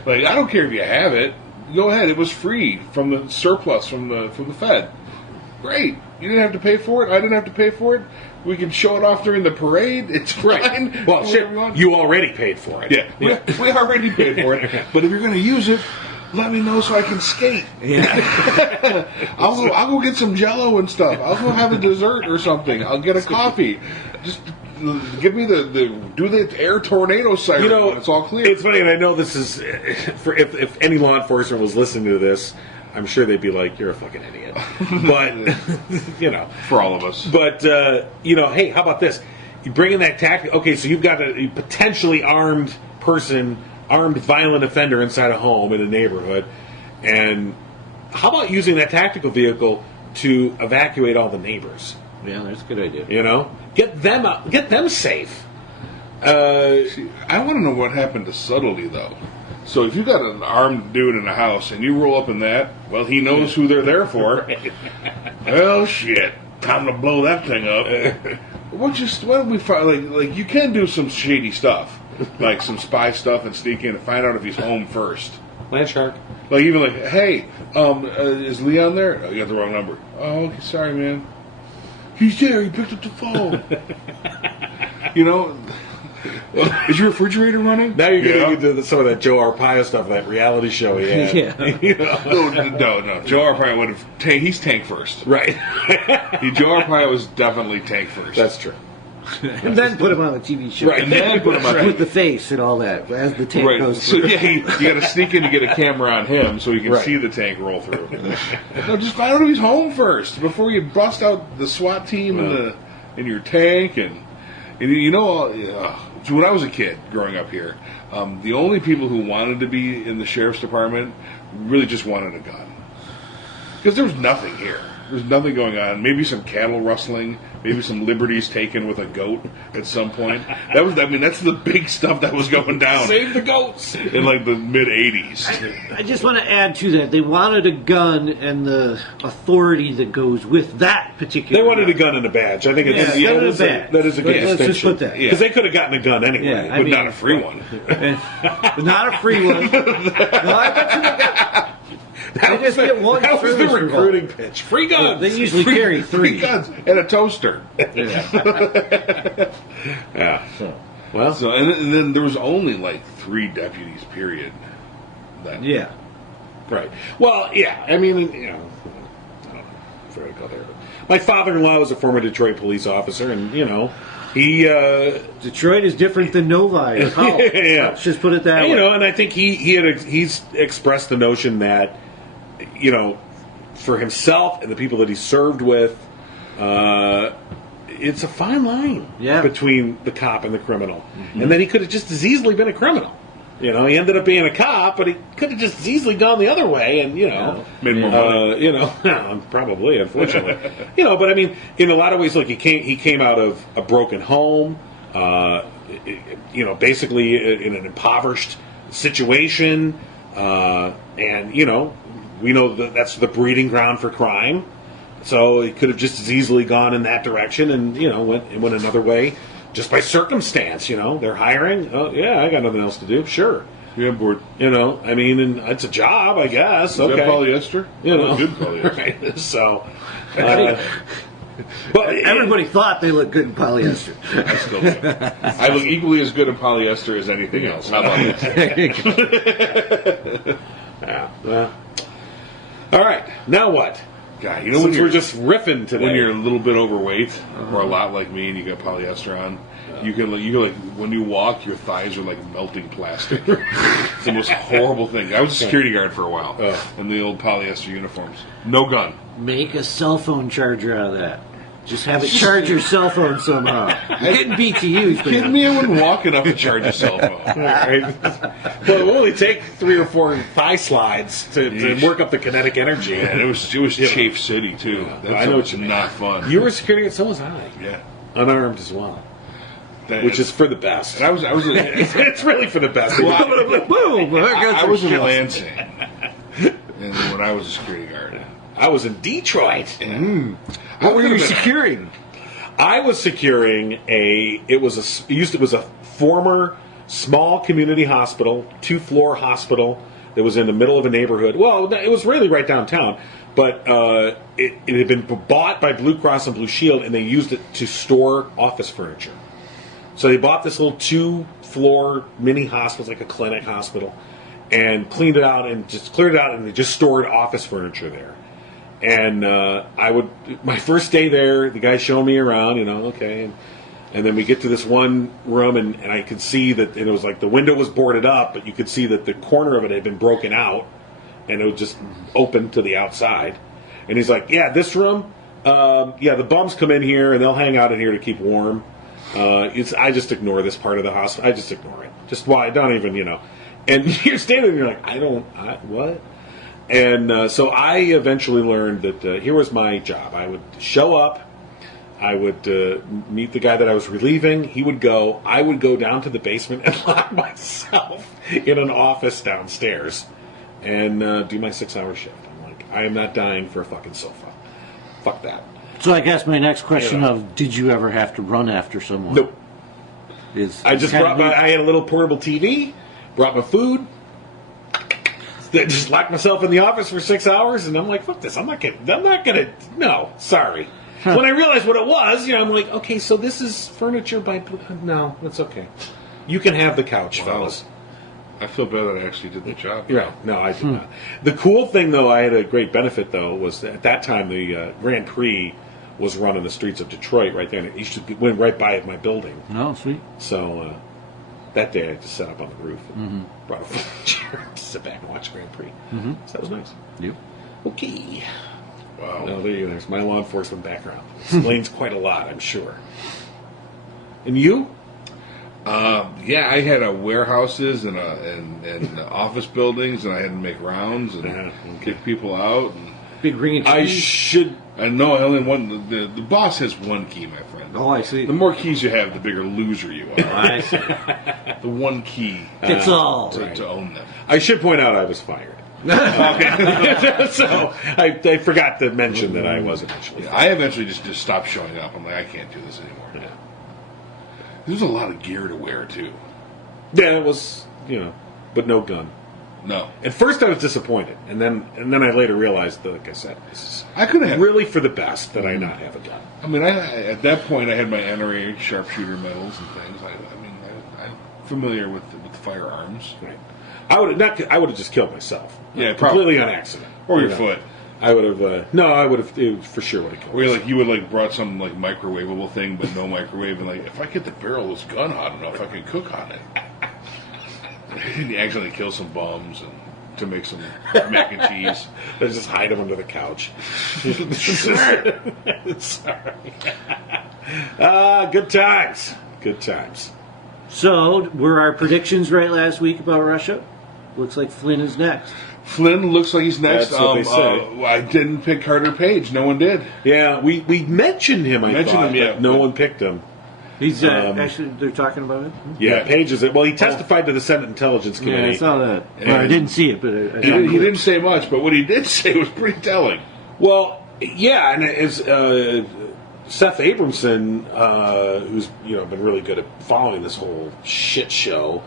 Like, I don't care if you have it. Go ahead. It was free from the surplus from the Fed. Great. You didn't have to pay for it. I didn't have to pay for it. We can show it off during the parade. It's fine. Well, Do shit, whatever want. you already paid for it. Yeah, we already paid for it. But if you're going to use it, let me know so I can skate. Yeah. I'll go get some Jello and stuff. I'll go have a dessert or something. I'll get a coffee. Just give me do the air tornado siren. You know, when it's all clear. It's funny, and I know this is for if any law enforcement was listening to this, I'm sure they'd be like, "You're a fucking idiot." But you know, for all of us. But you know, hey, how about this? You bring in that tactic. Okay, so you've got a potentially armed person, armed violent offender inside a home in a neighborhood, and how about using that tactical vehicle to evacuate all the neighbors? Yeah, that's a good idea. You know, get them out, get them safe. See, I want to know what happened to subtlety, though. So if you got an armed dude in a house and you roll up in that, well, he knows who they're there for. Well, shit, time to blow that thing up. Why don't we find like you can do some shady stuff, like some spy stuff, and sneak in and find out if he's home first. Land shark. Like even like, hey, is Leon there? Oh, you got the wrong number. Oh, okay, sorry, man. He's there. He picked up the phone. You know. Is your refrigerator running? Now you're getting into some of that Joe Arpaio stuff, that reality show he had. Yeah. You know? No. Joe Arpaio would have he's tank first. Right. Joe Arpaio was definitely tank first. That's true. And then put him on a TV show. Right. And then put him on With the face and all that as the tank right. goes So through. yeah, you got to sneak in to get a camera on him so you can Right. see the tank roll through. No, just find out if he's home first before you bust out the SWAT team in your tank and you know. So when I was a kid growing up here, the only people who wanted to be in the sheriff's department really just wanted a gun. Because there was nothing here. There's nothing going on. Maybe some cattle rustling. Maybe some liberties taken with a goat at some point. That's the big stuff that was going down. Save the goats! In like the mid-'80s. I just want to add to that. They wanted a gun and the authority that goes with that particular They wanted a gun. gun and a badge. I think it's, Yeah, gun and a badge. that is a good Let's distinction. just put that. Because they could have gotten a gun anyway. Yeah, But not a free one. But not a free one. No, I bet you they got... They just get one that was the service recruiting pitch. Free guns! They usually carry Free three. guns and a toaster. Yeah. So, Well, So and then there was only like 3 deputies. Period. That, yeah. right. Well, yeah. I mean, you know, I don't know if I would go there. But my father-in-law was a former Detroit police officer, and, you know, he... Detroit is different than Novi or Powell. Yeah. Let's just put it that way. You know, and I think he's expressed the notion that, you know, for himself and the people that he served with, it's a fine line between the cop and the criminal. Mm-hmm. And then he could have just as easily been a criminal. You know, he ended up being a cop, but he could have just as easily gone the other way and, you know... Made more money. You know, probably, unfortunately. You know, but I mean, in a lot of ways, like, he came out of a broken home, you know, basically in an impoverished situation, and, you know, we know that that's the breeding ground for crime. So it could have just as easily gone in that direction and, you know, went another way just by circumstance, you know. They're hiring. Oh, yeah, I got nothing else to do. Sure. Yeah, I'm bored. You know, I mean, and it's a job, I guess. Is okay. that polyester? You know. Good polyester. Right. So, but Everybody thought they looked good in polyester. I still do. I look equally as good in polyester as anything else. How about that? yeah. Well, all right. Now what? God, you know when Since we're just riffing today. when you're a little bit overweight or a lot like me and you got polyester on, you can like when you walk, your thighs are like melting plastic. It's the most horrible thing. I was a security guard for a while in the old polyester uniforms. No gun. Make a cell phone charger out of that. Just have it charge your cell phone somehow. You're getting BTUs. Kidding me? I wouldn't walk enough to charge a cell phone. Right. Well, it will only take 3 or 4 thigh slides to work up the kinetic energy. And it was Chafe City too. That's I know what you mean. not fun. You were security, and so was I. Yeah. Unarmed as well. Which is for the best. And I was it's really for the best. Boom! I was in Lansing, and when I was a security guard, I was in Detroit. What were you securing? I was securing it was a former small community hospital, 2-floor hospital that was in the middle of a neighborhood. Well, it was really right downtown, but it had been bought by Blue Cross and Blue Shield, and they used it to store office furniture. So they bought this little 2-floor mini hospital, like a clinic hospital, and cleaned it out and just cleared it out, and they just stored office furniture there. And my first day there, the guy showed me around, okay, and then we get to this one room, and I could see that it was like the window was boarded up, but you could see that the corner of it had been broken out, and it was just open to the outside. And he's like, yeah, this room, the bums come in here, and they'll hang out in here to keep warm. I just ignore this part of the hospital. I just ignore it. Just why? Don't even, And you're standing there like, what? And so I eventually learned that here was my job. I would show up. I would meet the guy that I was relieving. He would go. I would go down to the basement and lock myself in an office downstairs and do my 6-hour shift. I'm like, I am not dying for a fucking sofa. Fuck that. So I guess my next question of, did you ever have to run after someone? Nope. I had a little portable TV, brought my food, just locked myself in the office for 6 hours, and I'm like, fuck this, I'm not gonna, no, sorry. When I realized what it was, I'm like, okay, so this is furniture by, no, that's okay. You can have the couch, fellas. I feel bad that I actually did the job. Yeah, no, I did not. The cool thing, though, I had a great benefit, though, was that at that time the Grand Prix was run in the streets of Detroit right there, and it went right by my building. No, sweet. So that day I just sat up on the roof and brought a folding chair to sit back and watch Grand Prix. So that was nice. Yep. Okay. Wow. No, there you go. There's my law enforcement background. Explains quite a lot, I'm sure. And you? Yeah, I had warehouses and office buildings, and I had to make rounds and kick people out. And big ring. I know I only one. The boss has one key, my friend. Oh, I see. The more keys you have, the bigger loser you are. I see. The one key It's all to own them. I should point out I was fired. Okay. So I forgot to mention that I was eventually fired. I eventually just stopped showing up. I'm like, I can't do this anymore. Yeah. There's a lot of gear to wear too. Yeah, it was, but no gun. No. At first I was disappointed, and then I later realized that, like I said, this I could have really for the best that I not have a gun. I mean, at that point I had my NRA sharpshooter medals and things. I'm familiar with firearms. Right. I would have just killed myself. Yeah, completely on accident. Or your foot. I would have. No, I would have. It for sure would have killed. Or you would brought some microwavable thing, but no microwave, and if I get the barrel of this gun hot enough, I can cook on it. You accidentally kill some bums and to make some mac and cheese. They just hide them under the couch. Sorry. Good times. Good times. So, were our predictions right last week about Russia? Looks like Flynn is next. Flynn looks like he's next. That's what they say. I didn't pick Carter Page. No one did. Yeah, we mentioned him, I thought, but no one picked him. He's actually, they're talking about it? Yeah, Page is it. Well, he testified to the Senate Intelligence Committee. Yeah, I saw that. I didn't see it, but he didn't say much, but what he did say was pretty telling. Well, yeah, and as Seth Abramson, who's been really good at following this whole shit show,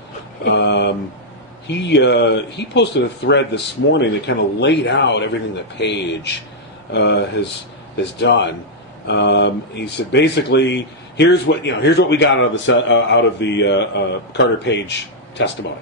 he posted a thread this morning that kind of laid out everything that Page has done. He said basically, here's what we got out of the Carter Page testimony.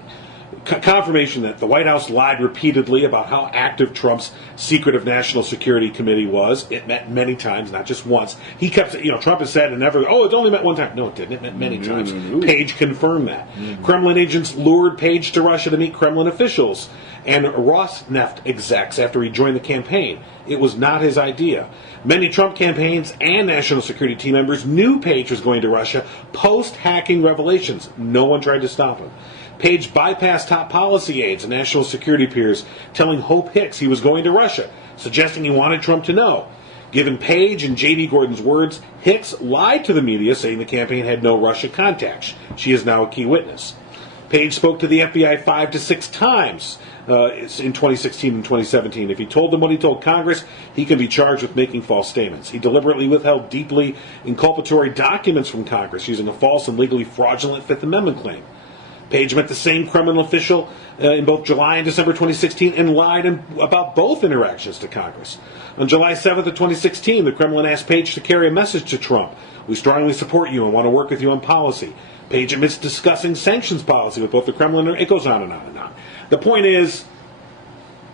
confirmation that the White House lied repeatedly about how active Trump's secretive National Security Committee was. It met many times, not just once. He kept, Trump has said, it only met one time. No, it didn't. It met many times. Page confirmed that. Kremlin agents lured Page to Russia to meet Kremlin officials and Rosneft execs after he joined the campaign. It was not his idea. Many Trump campaigns and national security team members knew Page was going to Russia post-hacking revelations. No one tried to stop him. Page bypassed top policy aides and national security peers, telling Hope Hicks he was going to Russia, suggesting he wanted Trump to know. Given Page and J.D. Gordon's words, Hicks lied to the media, saying the campaign had no Russia contacts. She is now a key witness. Page spoke to the FBI 5 to 6 times in 2016 and 2017. If he told them what he told Congress, he can be charged with making false statements. He deliberately withheld deeply inculpatory documents from Congress using a false and legally fraudulent Fifth Amendment claim. Page met the same Kremlin official in both July and December 2016 and lied about both interactions to Congress. On July 7th of 2016, the Kremlin asked Page to carry a message to Trump. We strongly support you and want to work with you on policy. Page admits discussing sanctions policy with both the Kremlin, and it goes on and on and on. The point is,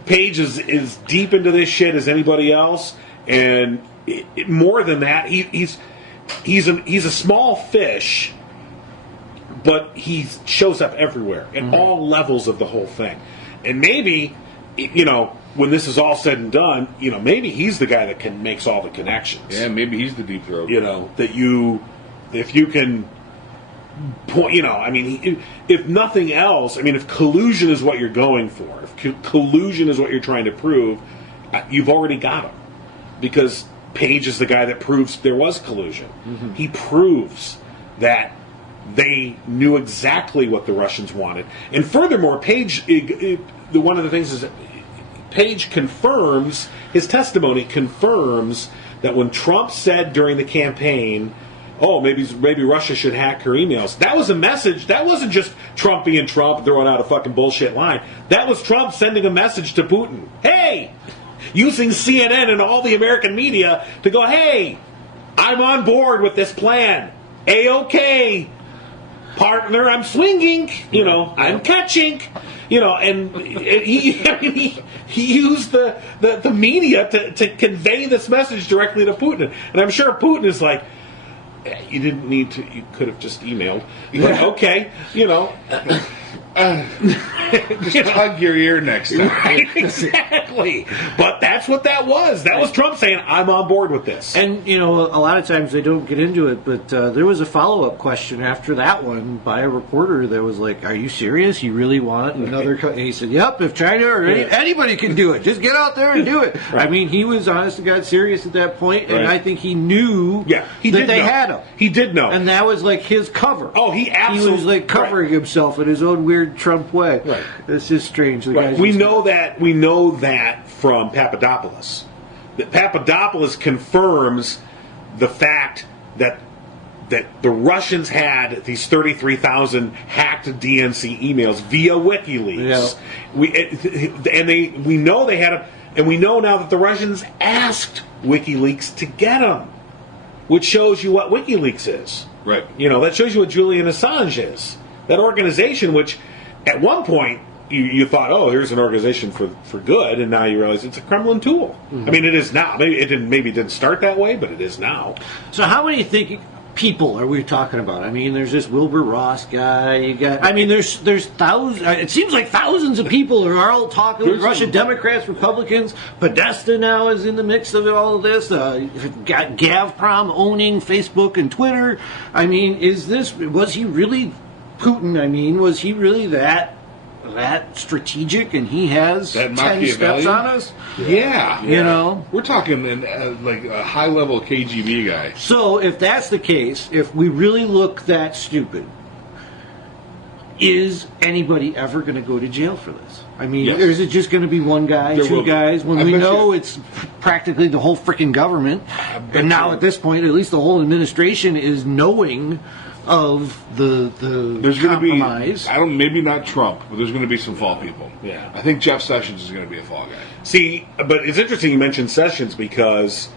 Page is deep into this shit as anybody else, and more than that, he's a small fish, but he shows up everywhere at all levels of the whole thing. And maybe, when this is all said and done, maybe he's the guy that makes all the connections. Yeah, maybe he's the deep throat. If you can point, if nothing else, if collusion is what you're going for, if collusion is what you're trying to prove, you've already got him. Because Page is the guy that proves there was collusion. Mm-hmm. He proves that they knew exactly what the Russians wanted. And furthermore, Page, one of the things is that Page confirms, his testimony confirms that when Trump said during the campaign, maybe Russia should hack her emails, that was a message. That wasn't just Trump being Trump throwing out a fucking bullshit line. That was Trump sending a message to Putin. Hey! Using CNN and all the American media to go, hey, I'm on board with this plan. A-okay. Partner, I'm swinging. I'm catching. And he used the media to convey this message directly to Putin. And I'm sure Putin is like, you didn't need to, you could have just emailed. But okay, just hug your ear next time. Right, exactly. But that's what that was. That was Trump saying, I'm on board with this. And, a lot of times they don't get into it, but there was a follow-up question after that one by a reporter that was like, are you serious? You really want another... And he said, yep, if China or anybody can do it, just get out there and do it. Right. He was honest to God serious at that point, and I think he knew that they had him. He did know. And that was like his cover. Oh, he absolutely... He was like covering himself in his own weird Trump way. Right. It's just strange. We know that from Papadopoulos. That Papadopoulos confirms the fact that the Russians had these 33,000 hacked DNC emails via WikiLeaks. Yeah. We know they had them, and we know now that the Russians asked WikiLeaks to get them, which shows you what WikiLeaks is. Right. That shows you what Julian Assange is. That organization, which at one point you thought, here's an organization for good, and now you realize it's a Kremlin tool. Mm-hmm. It is now. Maybe it didn't start that way, but it is now. So how many people are we talking about? There's this Wilbur Ross guy. You got. There's thousands. It seems like thousands of people are all talking. Russian Democrats, Republicans. Podesta now is in the mix of all of this. Got Gazprom owning Facebook and Twitter. Was he really Putin? Was he really that strategic, and he has that 10 steps on us? Yeah. We're talking like a high-level KGB guy. So if that's the case, if we really look that stupid, is anybody ever going to go to jail for this? Yes. Or is it just going to be one guy, two guys, when we know it's practically the whole freaking government? And now at this point, at least the whole administration is knowing of the compromise. Maybe not Trump, but there's going to be some fall people. Yeah. I think Jeff Sessions is going to be a fall guy. See, but it's interesting you mentioned Sessions, because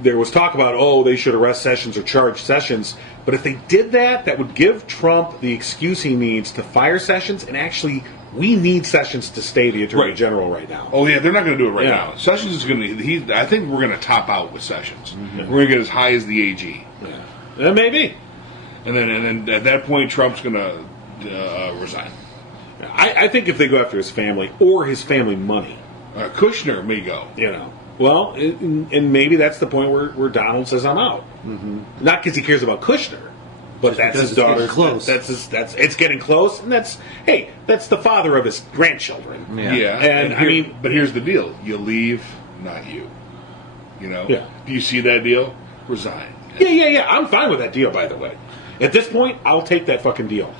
there was talk about, they should arrest Sessions or charge Sessions. But if they did that, that would give Trump the excuse he needs to fire Sessions and actually we need Sessions to stay the Attorney Right. General right now. Oh yeah, they're not going to do it right Yeah. now. Sessions is going to. I think we're going to top out with Sessions. Mm-hmm. We're going to get as high as the AG, Maybe. and then at that point, Trump's going to resign. I think if they go after his family or his family money, Kushner may go. Well, and maybe that's the point where Donald says I'm out. Mm-hmm. Not because he cares about Kushner, but that's his daughter. Close. That's it's getting close, and that's the father of his grandchildren. Yeah, And I mean, but here's the deal: you leave, not you. Yeah. Do you see that deal? Resign. Yeah. I'm fine with that deal. By the way, at this point, I'll take that fucking deal.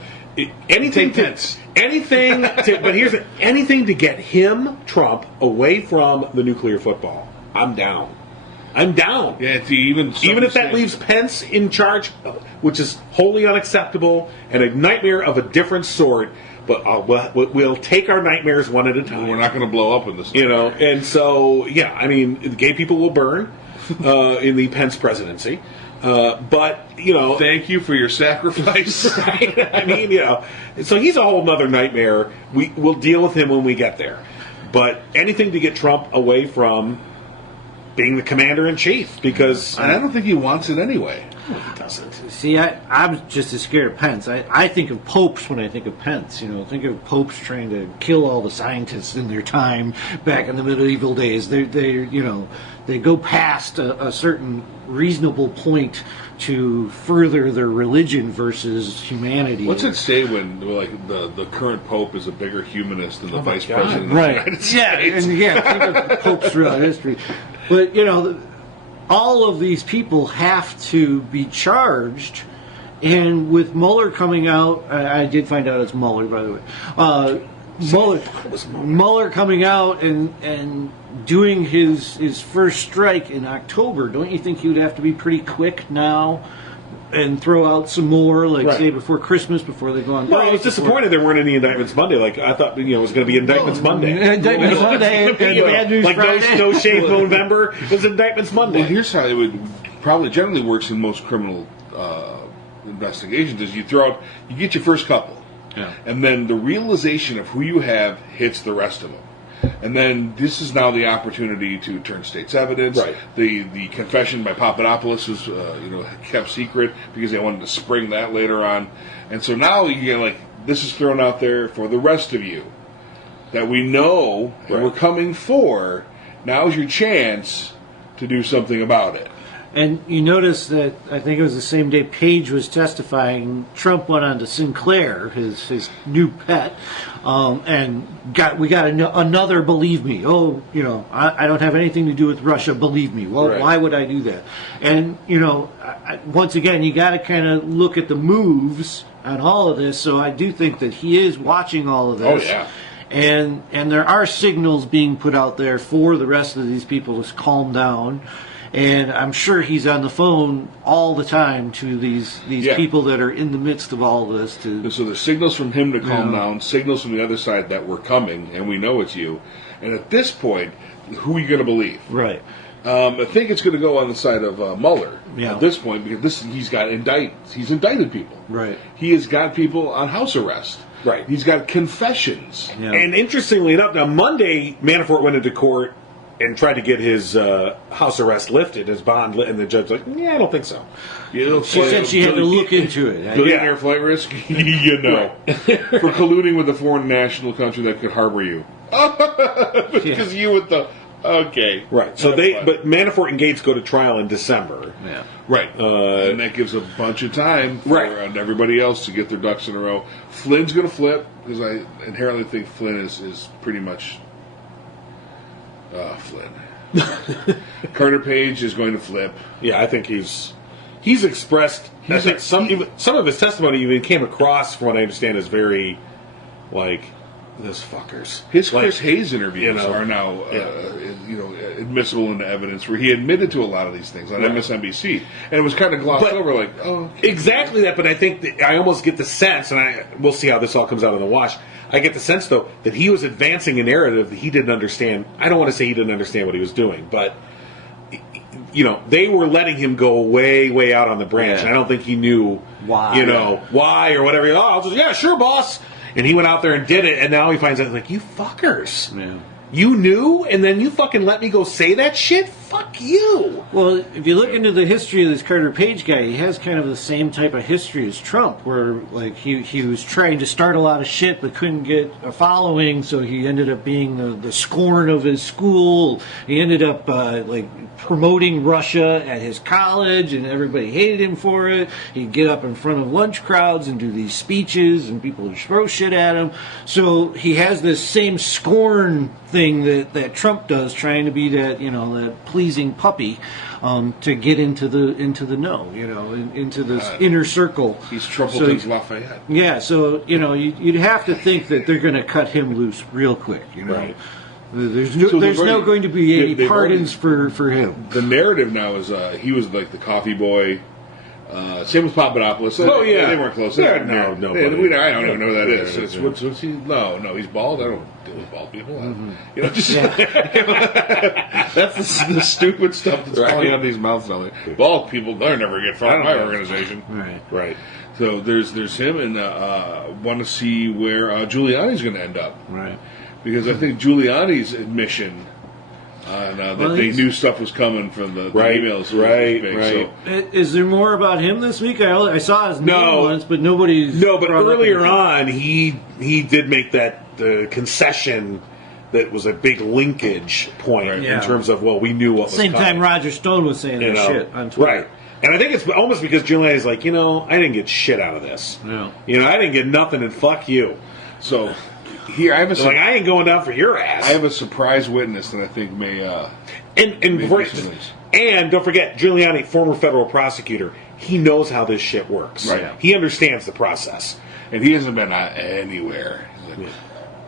Anything Pence. But here's anything to get him, Trump, away from the nuclear football. I'm down. Yeah, even if that leaves Pence in charge, which is wholly unacceptable and a nightmare of a different sort. But we'll take our nightmares one at a time. We're not going to blow up in this. And so I mean, gay people will burn in the Pence presidency. But thank you for your sacrifice. Right? I mean, so he's a whole nother nightmare. We'll deal with him when we get there. But anything to get Trump away from being the commander-in-chief, because And I don't think he wants it anyway. he doesn't. See, I'm just as scared of Pence. I think of popes when I think of Pence. Think of popes trying to kill all the scientists in their time back in the medieval days. They go past a certain reasonable point to further their religion versus humanity. What's it say when the current pope is a bigger humanist than the vice God. president of the Right. United States? Think of popes throughout history. But, all of these people have to be charged. And with Mueller coming out, I did find out it's Mueller, by the way. Mueller coming out and doing his first strike in October, don't you think he would have to be pretty quick now and throw out some more, Right. say before Christmas, before they go on break? Well, I was disappointed there weren't any indictments Monday. Like I thought, it was going to be indictments Monday. Indictments Monday and Bad News like Friday. no shave November. It was indictments Monday. Well, here's how it would probably generally works in most criminal investigations: is you get your first couple, and then the realization of who you have hits the rest of them. And then this is now the opportunity to turn state's evidence. Right. The confession by Papadopoulos was kept secret because they wanted to spring that later on. And so now you get this is thrown out there for the rest of you that we know and we're coming for. Now's your chance to do something about it. And you notice that I think it was the same day Page was testifying. Trump went on to Sinclair, his new pet, and we got another believe me. I don't have anything to do with Russia. Believe me. Well, why would I do that? And once again, you got to kind of look at the moves on all of this. So I do think that he is watching all of this. Oh yeah. And there are signals being put out there for the rest of these people to calm down. And I'm sure he's on the phone all the time to these people that are in the midst of all this. So there's signals from him to calm down, signals from the other side that we're coming, and we know it's you. And at this point, who are you going to believe? Right. I think it's going to go on the side of Mueller Yeah. at this point, because he's indicted people. Right. He has got people on house arrest. Right. He's got confessions. Yeah. And interestingly enough, now Monday, Manafort went into court and tried to get his house arrest lifted, his bond, and the judge was like, I don't think so. She said she had to look into it. Billionaire flight risk? For colluding with a foreign national country that could harbor you. Because you with the... Okay. Right. So but Manafort and Gates go to trial in December. Yeah. Right. And that gives a bunch of time for everybody else to get their ducks in a row. Flynn's going to flip, because I inherently think Flynn is pretty much... Flynn. Carter Page is going to flip. Yeah, I think he's expressed... I think some of his testimony even came across, from what I understand, as very, this fuckers. His Chris Hayes interviews are now, admissible into evidence, where he admitted to a lot of these things on MSNBC, and it was kind of glossed over, okay. Exactly that. But I think I almost get the sense, and we'll see how this all comes out on the wash. I get the sense, though, that he was advancing a narrative that he didn't understand. I don't want to say he didn't understand what he was doing, but they were letting him go way, way out on the branch, and I don't think he knew why, why or whatever. I'll just, sure, boss. And he went out there and did it, and now he finds out, like, you fuckers. Yeah. You knew, and then you fucking let me go say that shit? Fuck you. Well, if you look into the history of this Carter Page guy, he has kind of the same type of history as Trump, where like he was trying to start a lot of shit but couldn't get a following, so he ended up being the scorn of his school. He ended up like promoting Russia at his college, and everybody hated him for it. He'd get up in front of lunch crowds and do these speeches, and people would throw shit at him. So he has this same scorn thing that Trump does, trying to be that that pleasing puppy to get into the know, into this inner circle. He's Trumplestiltskin Lafayette. Yeah, so you'd have to think that they're going to cut him loose real quick. Right. There's no going to be any pardons for him. The narrative now is he was like the coffee boy. Same with Papadopoulos. Oh yeah, they weren't close. No. I don't even know who that is. What's he? No, he's bald. I don't deal with bald people. That's the stupid stuff that's falling out of these mouths. Bald people, they'll never get from my organization. Right. So there's him, and want to see where Giuliani's going to end up. Right. Because I think Giuliani's admission that they knew stuff was coming from the emails. Right. So. Is there more about him this week? I saw his name once, but nobody's... No, but earlier on, he did make that concession that was a big linkage point in terms of, we knew what was coming. Same time Roger Stone was saying that shit on Twitter. Right. And I think it's almost because Giuliani's like, I didn't get shit out of this. No. I didn't get nothing, and fuck you. So... Here, I have I ain't going down for your ass. I have a surprise witness that I think may. And don't forget, Giuliani, former federal prosecutor, he knows how this shit works. Right. He understands the process, and he hasn't been anywhere.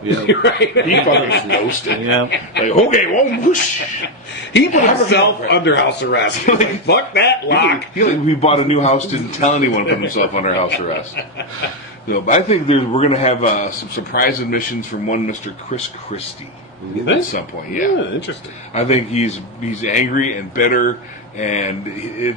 He's like, right. He fucking ghosted. Yeah. Like, okay, whoosh. He put himself under house arrest. He's like, fuck that lock. He bought a new house, didn't tell anyone, put himself under house arrest. No, but I think we're going to have some surprise admissions from one Mr. Chris Christie at some point. Yeah, interesting. I think he's angry and bitter, and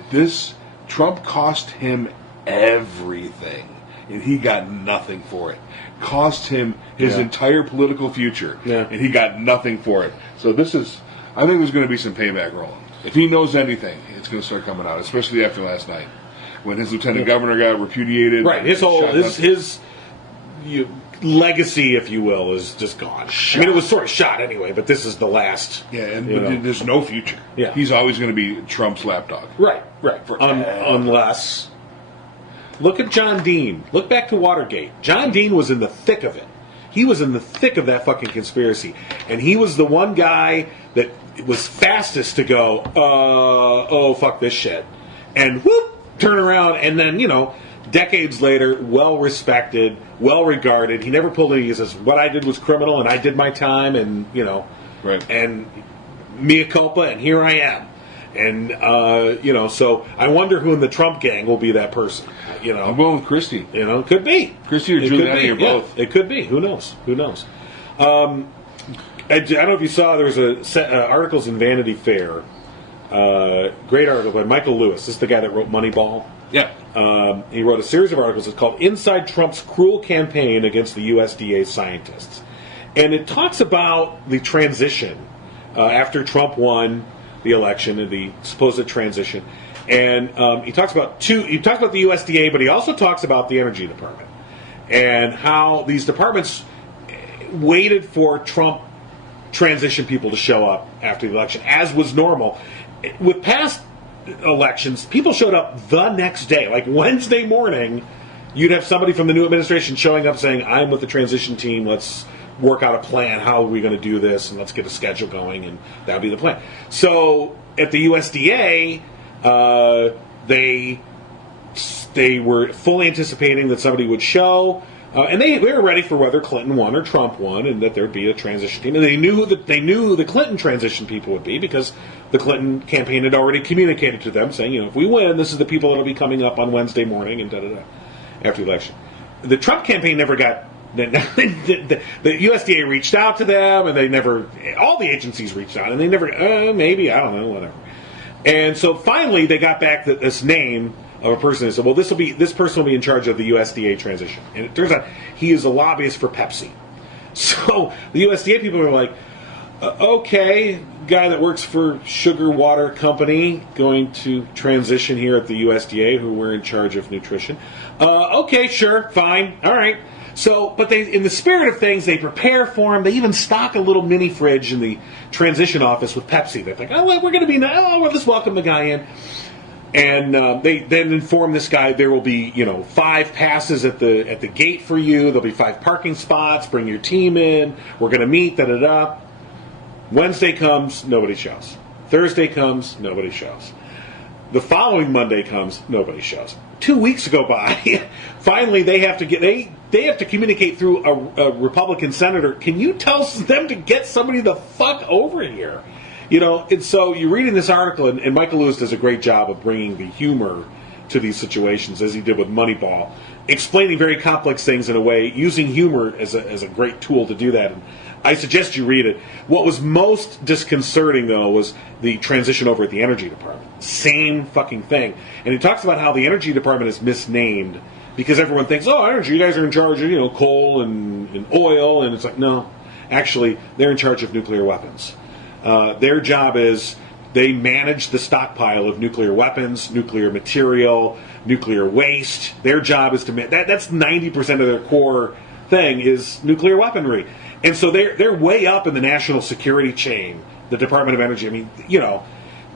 Trump cost him everything, and he got nothing for it. Cost him his entire political future, and he got nothing for it. So I think there's going to be some payback rolling. If he knows anything, it's going to start coming out, especially after last night. When his lieutenant governor got repudiated, right? His legacy, if you will, is just gone. I mean, it was sort of shot anyway, but this is the last. Yeah, but there's no future. Yeah, he's always going to be Trump's lapdog. Right. Unless, look at John Dean. Look back to Watergate. John Dean was in the thick of it. He was in the thick of that fucking conspiracy, and he was the one guy that was fastest to go, oh fuck this shit, and whoop. Turn around, and then, decades later, well-respected, well-regarded. He never pulled any. He says, what I did was criminal, and I did my time, and, and mea culpa, and here I am. And, so I wonder who in the Trump gang will be that person. I'm going with Christie. Could be. Christie or Giuliani or both. It could be. Who knows? I don't know if you saw, there was articles in Vanity Fair. Great article by Michael Lewis. This is the guy that wrote Moneyball. Yeah. He wrote a series of articles. It's called Inside Trump's Cruel Campaign Against the USDA Scientists. And it talks about the transition after Trump won the election and the supposed transition. And he talks about the USDA, but he also talks about the Energy Department and how these departments waited for Trump transition people to show up after the election, as was normal. With past elections, people showed up the next day. Like Wednesday morning, you'd have somebody from the new administration showing up saying, I'm with the transition team, let's work out a plan, how are we going to do this, and let's get a schedule going, and that would be the plan. So at the USDA, they were fully anticipating that somebody would show, and they were ready for whether Clinton won or Trump won, and that there'd be a transition team. And they knew who the Clinton transition people would be, because the Clinton campaign had already communicated to them, saying, if we win, this is the people that'll be coming up on Wednesday morning and after the election. The Trump campaign never got. The USDA reached out to them, and they never. All the agencies reached out, and they never. Maybe, I don't know, whatever. And so finally, they got back this name of a person. They said, well, this person will be in charge of the USDA transition. And it turns out he is a lobbyist for Pepsi. So the USDA people are like, okay, guy that works for Sugar Water Company going to transition here at the USDA, who we're in charge of nutrition. Okay, sure, fine, all right. So, but they, in the spirit of things, they prepare for him. They even stock a little mini fridge in the transition office with Pepsi. They're like, oh, well, we're going to be, well, let's welcome the guy in. And they then inform this guy there will be, 5 passes at the gate for you. There'll be 5 parking spots. Bring your team in. We're going to meet. Da-da-da. Wednesday comes, nobody shows. Thursday comes, nobody shows. The following Monday comes, nobody shows. 2 weeks go by. Finally, they have to communicate through a Republican senator. Can you tell them to get somebody the fuck over here? And so you're reading this article, and Michael Lewis does a great job of bringing the humor to these situations, as he did with Moneyball, explaining very complex things in a way, using humor as a great tool to do that. And I suggest you read it. What was most disconcerting, though, was the transition over at the Energy Department. Same fucking thing. And he talks about how the Energy Department is misnamed because everyone thinks, oh, energy, you guys are in charge of, coal and oil. And it's like, no. Actually, they're in charge of nuclear weapons. Their job is they manage the stockpile of nuclear weapons, nuclear material, nuclear waste. Their job is to that's 90% of their core thing is nuclear weaponry. And so they're way up in the national security chain, the Department of Energy. I mean,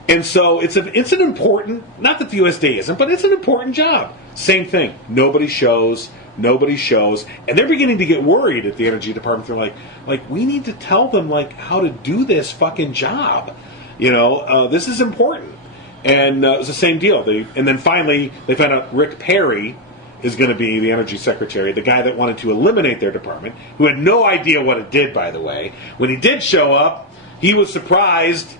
and so it's an important, not that the USDA isn't, but it's an important job. Same thing. Nobody shows, and they're beginning to get worried at the Energy Department. They're like we need to tell them how to do this fucking job. This is important. And it was the same deal. And then finally they found out Rick Perry is going to be the Energy Secretary, the guy that wanted to eliminate their department, who had no idea what it did, by the way. When he did show up, he was surprised.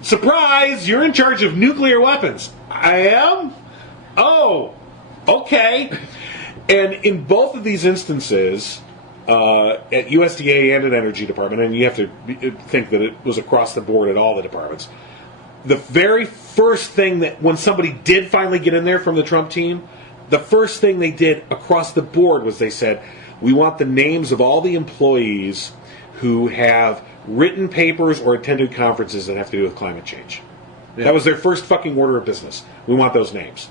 Surprise! You're in charge of nuclear weapons. I am? Oh, okay. And in both of these instances, at USDA and at Energy Department, and you have to think that it was across the board at all the departments, the very first thing that, when somebody did finally get in there from the Trump team, the first thing they did across the board was they said, we want the names of all the employees who have written papers or attended conferences that have to do with climate change. Yeah. That was their first fucking order of business. We want those names.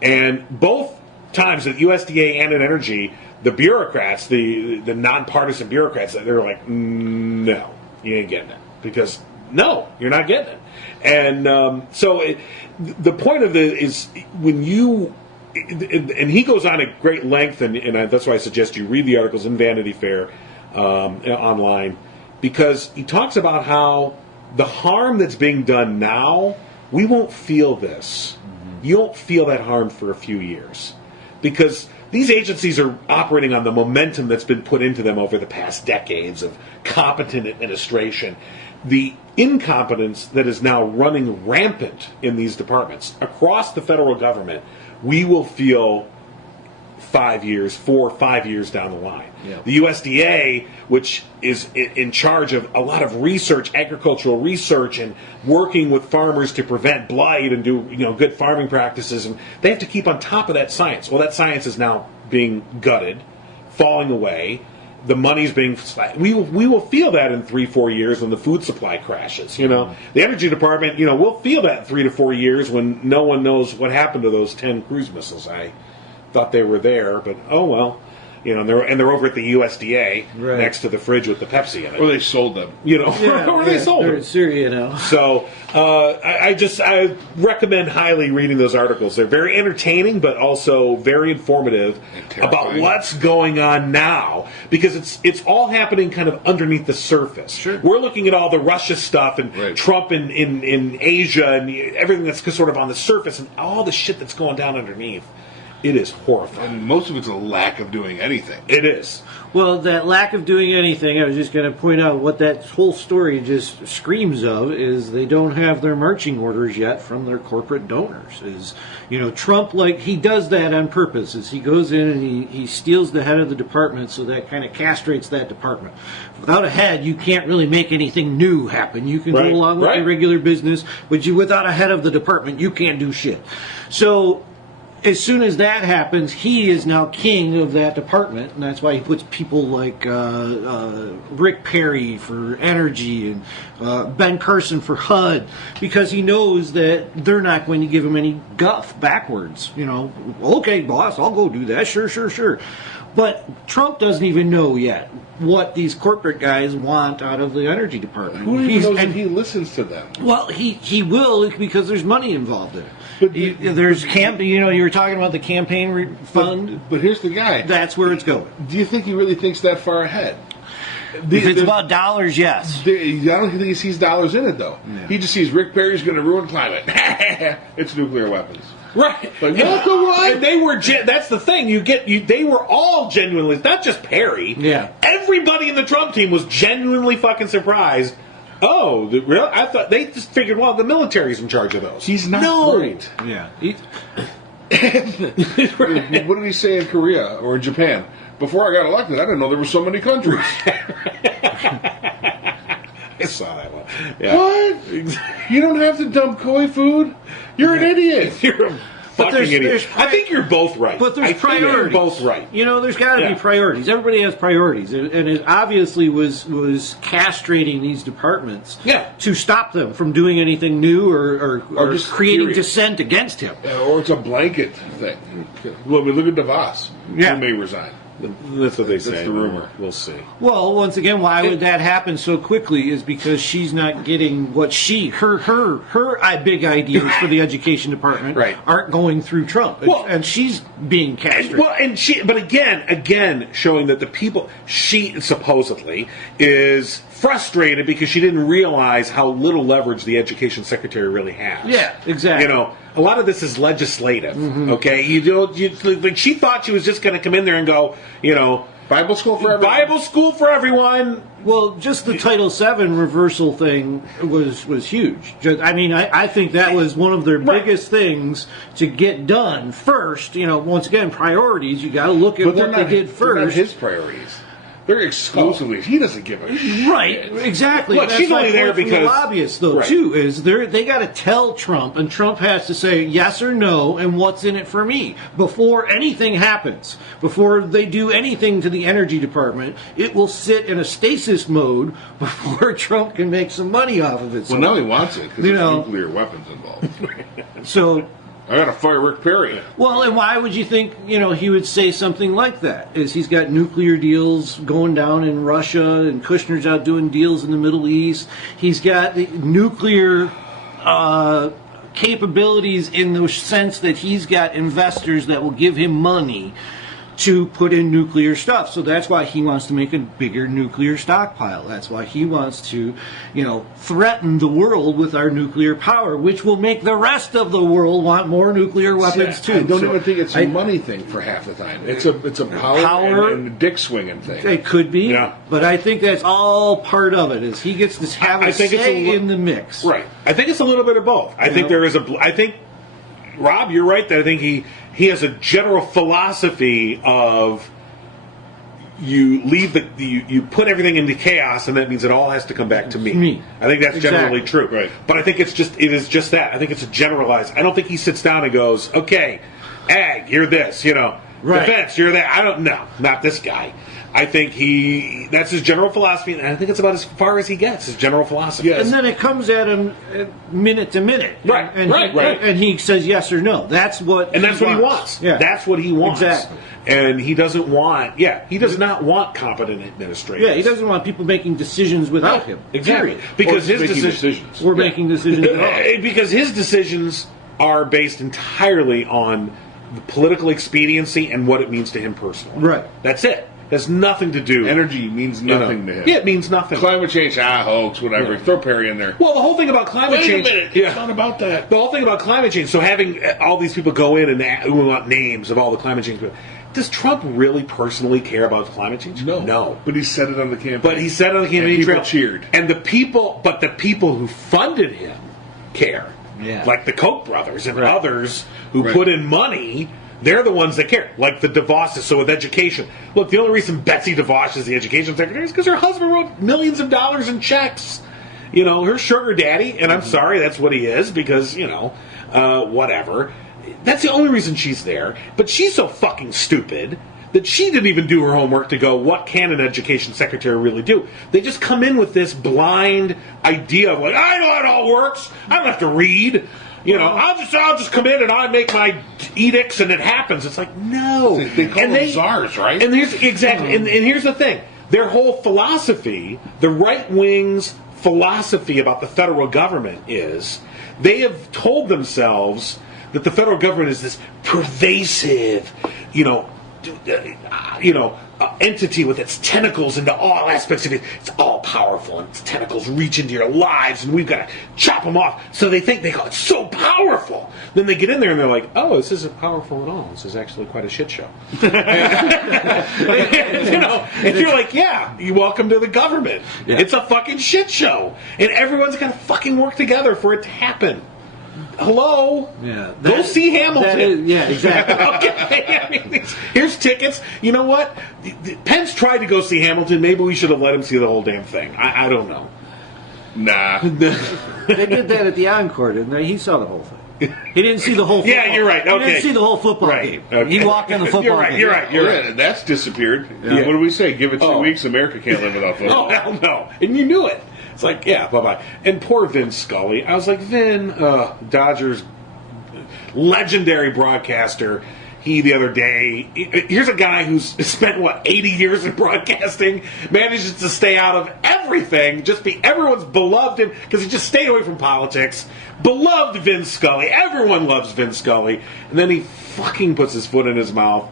And both times at USDA and at Energy, the bureaucrats, the nonpartisan bureaucrats, they're like, no, you ain't getting it. Because, no, you're not getting it. And the point of it is when you... And he goes on at great length, and that's why I suggest you read the articles in Vanity Fair online, because he talks about how the harm that's being done now, we won't feel this. Mm-hmm. You won't feel that harm for a few years. Because these agencies are operating on the momentum that's been put into them over the past decades of competent administration. The incompetence that is now running rampant in these departments across the federal government, we will feel 4 or 5 years down the line. Yeah. The USDA, which is in charge of a lot of research, agricultural research, and working with farmers to prevent blight and do good farming practices, and they have to keep on top of that science. Well, that science is now being gutted, falling away. The money's being... We will feel that in 3-4 years when the food supply crashes. The Energy Department, we'll feel that in 3 to 4 years when no one knows what happened to those 10 cruise missiles. I thought they were there, but oh well. And they're over at the USDA next to the fridge with the Pepsi in it. Or they sold them. Or they sold them. They're in Syria now. So I recommend highly reading those articles. They're very entertaining, but also very informative about what's going on now, because it's all happening kind of underneath the surface. Sure. We're looking at all the Russia stuff and Trump in Asia and everything that's sort of on the surface, and all the shit that's going down underneath. It is horrifying. And most of it's a lack of doing anything. It is. Well, that lack of doing anything, I was just going to point out what that whole story just screams of is they don't have their marching orders yet from their corporate donors. Trump, he does that on purpose. He goes in and he steals the head of the department, so that kind of castrates that department. Without a head, you can't really make anything new happen. You can go along with your regular business, but without a head of the department, you can't do shit. So... as soon as that happens, he is now king of that department, and that's why he puts people like Rick Perry for energy and Ben Carson for HUD, because he knows that they're not going to give him any guff backwards. Okay, boss, I'll go do that. Sure. But Trump doesn't even know yet what these corporate guys want out of the energy department. Who even knows if he listens to them? Well, he will, because there's money involved in it. There's you were talking about the campaign fund. But here's the guy. That's where it's going. Do you think he really thinks that far ahead? If it's about dollars, yes. I don't think he sees dollars in it, though. Yeah. He just sees Rick Perry's going to ruin climate. It's nuclear weapons. Right. Like, what? And they were. That's the thing. They were all genuinely, not just Perry. Yeah. Everybody in the Trump team was genuinely fucking surprised. Oh, really? I thought they just figured, well, the military's in charge of those. He's not right. Yeah. What did he say in Korea or in Japan? Before I got elected, I didn't know there were so many countries. I saw that one. Yeah. What? You don't have to dump koi food? You're an idiot. You're a fucking idiot. I think you're both right. But there's priorities. You're both right. There's got to be priorities. Everybody has priorities, and it obviously was castrating these departments to stop them from doing anything new or just creating curious. dissent against him. Or it's a blanket thing. Well, we look at DeVos. Yeah. He may resign. That's what they say. That's the rumor. We'll see. Well, once again, why would that happen so quickly is because she's not getting what her big ideas for the education department aren't going through Trump. And she's being castrated. But again, showing that the people, she supposedly is frustrated because she didn't realize how little leverage the education secretary really has. Yeah, exactly. A lot of this is legislative. Okay, she thought she was just going to come in there and go, Bible school for everyone. Bible school for everyone. Well, just the Title VII reversal thing was huge. I think that was one of their biggest things to get done first. Once again, priorities. You got to look at what they did first. They're not his priorities. They're exclusively. He doesn't give a shit. Right, exactly. Look, she's only there because the lobbyists, though, too, is they got to tell Trump, and Trump has to say yes or no, and what's in it for me before anything happens. Before they do anything to the energy department, it will sit in a stasis mode before Trump can make some money off of it. Well, now he wants it because there's nuclear weapons involved. So. I got to fire Rick Perry. Well, and why would you think, he would say something like that? Is he's got nuclear deals going down in Russia, and Kushner's out doing deals in the Middle East. He's got the nuclear capabilities in the sense that he's got investors that will give him money to put in nuclear stuff. So that's why he wants to make a bigger nuclear stockpile. That's why he wants to, threaten the world with our nuclear power, which will make the rest of the world want more nuclear weapons too. I don't even think it's a money thing for half the time. It's a power and a dick swinging thing. It could be, but I think that's all part of it. Is he gets to have a say in the mix? Right. I think it's a little bit of both. I think there is I think, Rob, you're right that I think he has a general philosophy of you put everything into chaos, and that means it all has to come back to me. I think that's generally true. Right. But I think it is just that. I think it's a generalized. I don't think he sits down and goes, okay, ag, you're this, defense, you're that. I don't know, not this guy. I think that's his general philosophy, and I think it's about as far as he gets, his general philosophy. Yes. And then it comes at him minute to minute. Right, right. And he says yes or no. That's what he wants. Yeah. That's what he wants. Exactly. And he doesn't want, he does not want competent administrators. Yeah, he doesn't want people making decisions without him. Exactly. Because his decisions. We're making decisions at all. Because his decisions are based entirely on the political expediency and what it means to him personally. Right. That's it. It has nothing to do. Energy means nothing to him. Yeah, it means nothing. Climate change, hoax, whatever. Yeah. Throw Perry in there. Well, the whole thing about climate change. Wait a minute. It's not about that. The whole thing about climate change. So having all these people go in and we want names of all the climate change people. Does Trump really personally care about climate change? No. But he said it on the campaign. And people cheered. And the people who funded him care. Yeah. Like the Koch brothers and others who put in money. They're the ones that care, like the DeVosses. So with education, look, the only reason Betsy DeVos is the education secretary is because her husband wrote millions of dollars in checks. Her sugar daddy, and I'm sorry, that's what he is because whatever. That's the only reason she's there. But she's so fucking stupid that she didn't even do her homework to go, what can an education secretary really do? They just come in with this blind idea of like, I know how it all works. I don't have to read. You know, I'll just come in and I make my edicts and it happens. It's like, no. They call them czars, right? And here's and here's the thing. Their whole philosophy, the right wing's philosophy about the federal government is they have told themselves that the federal government is this pervasive, entity with its tentacles into all aspects of it. It's all powerful, and its tentacles reach into your lives, and we've got to chop them off. So they think it's so powerful. Then they get in there and they're like, oh, this isn't powerful at all. This is actually quite a shit show. And you're like, yeah, you're welcome to the government. Yeah. It's a fucking shit show. And everyone's got to fucking work together for it to happen. Hello? Yeah. Go see Hamilton. Yeah, exactly. Okay. I mean, here's tickets. You know what? Pence tried to go see Hamilton. Maybe we should have let him see the whole damn thing. I don't know. Nah. They did that at the Encore, didn't they? He saw the whole thing. He didn't see the whole football. Yeah, you're right. Okay. He didn't see the whole football game. Okay. He walked in the football game. You're right. Yeah, that's disappeared. Yeah. What do we say? Give it 2 weeks, America can't live without football. Oh, hell no. And you knew it. It's like, yeah, bye-bye. And poor Vin Scully. I was like, Vin, Dodgers legendary broadcaster. He, the other day, here's a guy who's spent, 80 years in broadcasting, manages to stay out of everything, just be everyone's beloved, because he just stayed away from politics. Beloved Vin Scully. Everyone loves Vin Scully. And then he fucking puts his foot in his mouth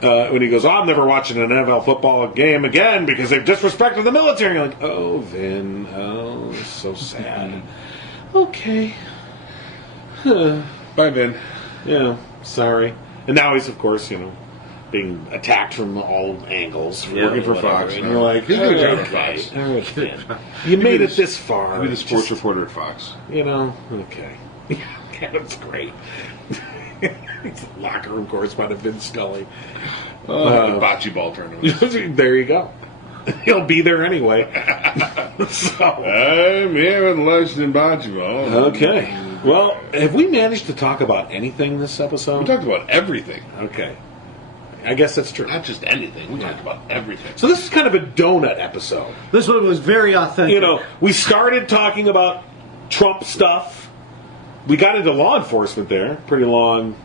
when he goes, I'm never watching an NFL football game again because they've disrespected the military. You're like, oh, Vin, oh, so sad. Okay. Bye, Vin. Yeah, sorry. And now he's, of course, being attacked from all angles for working for Fox. And you're like, okay. You made it this far. I'll be the sports reporter at Fox. Okay. Yeah, that's great. He's a locker room correspondent, Vin Scully. Bocce ball tournament. There you go. He'll be there anyway. So I'm here in Lexington bocce ball. Okay. Well, have we managed to talk about anything this episode? We talked about everything. Okay. I guess that's true. Not just anything. We talked about everything. So this is kind of a donut episode. This one was very authentic. We started talking about Trump stuff. We got into law enforcement there. Pretty long,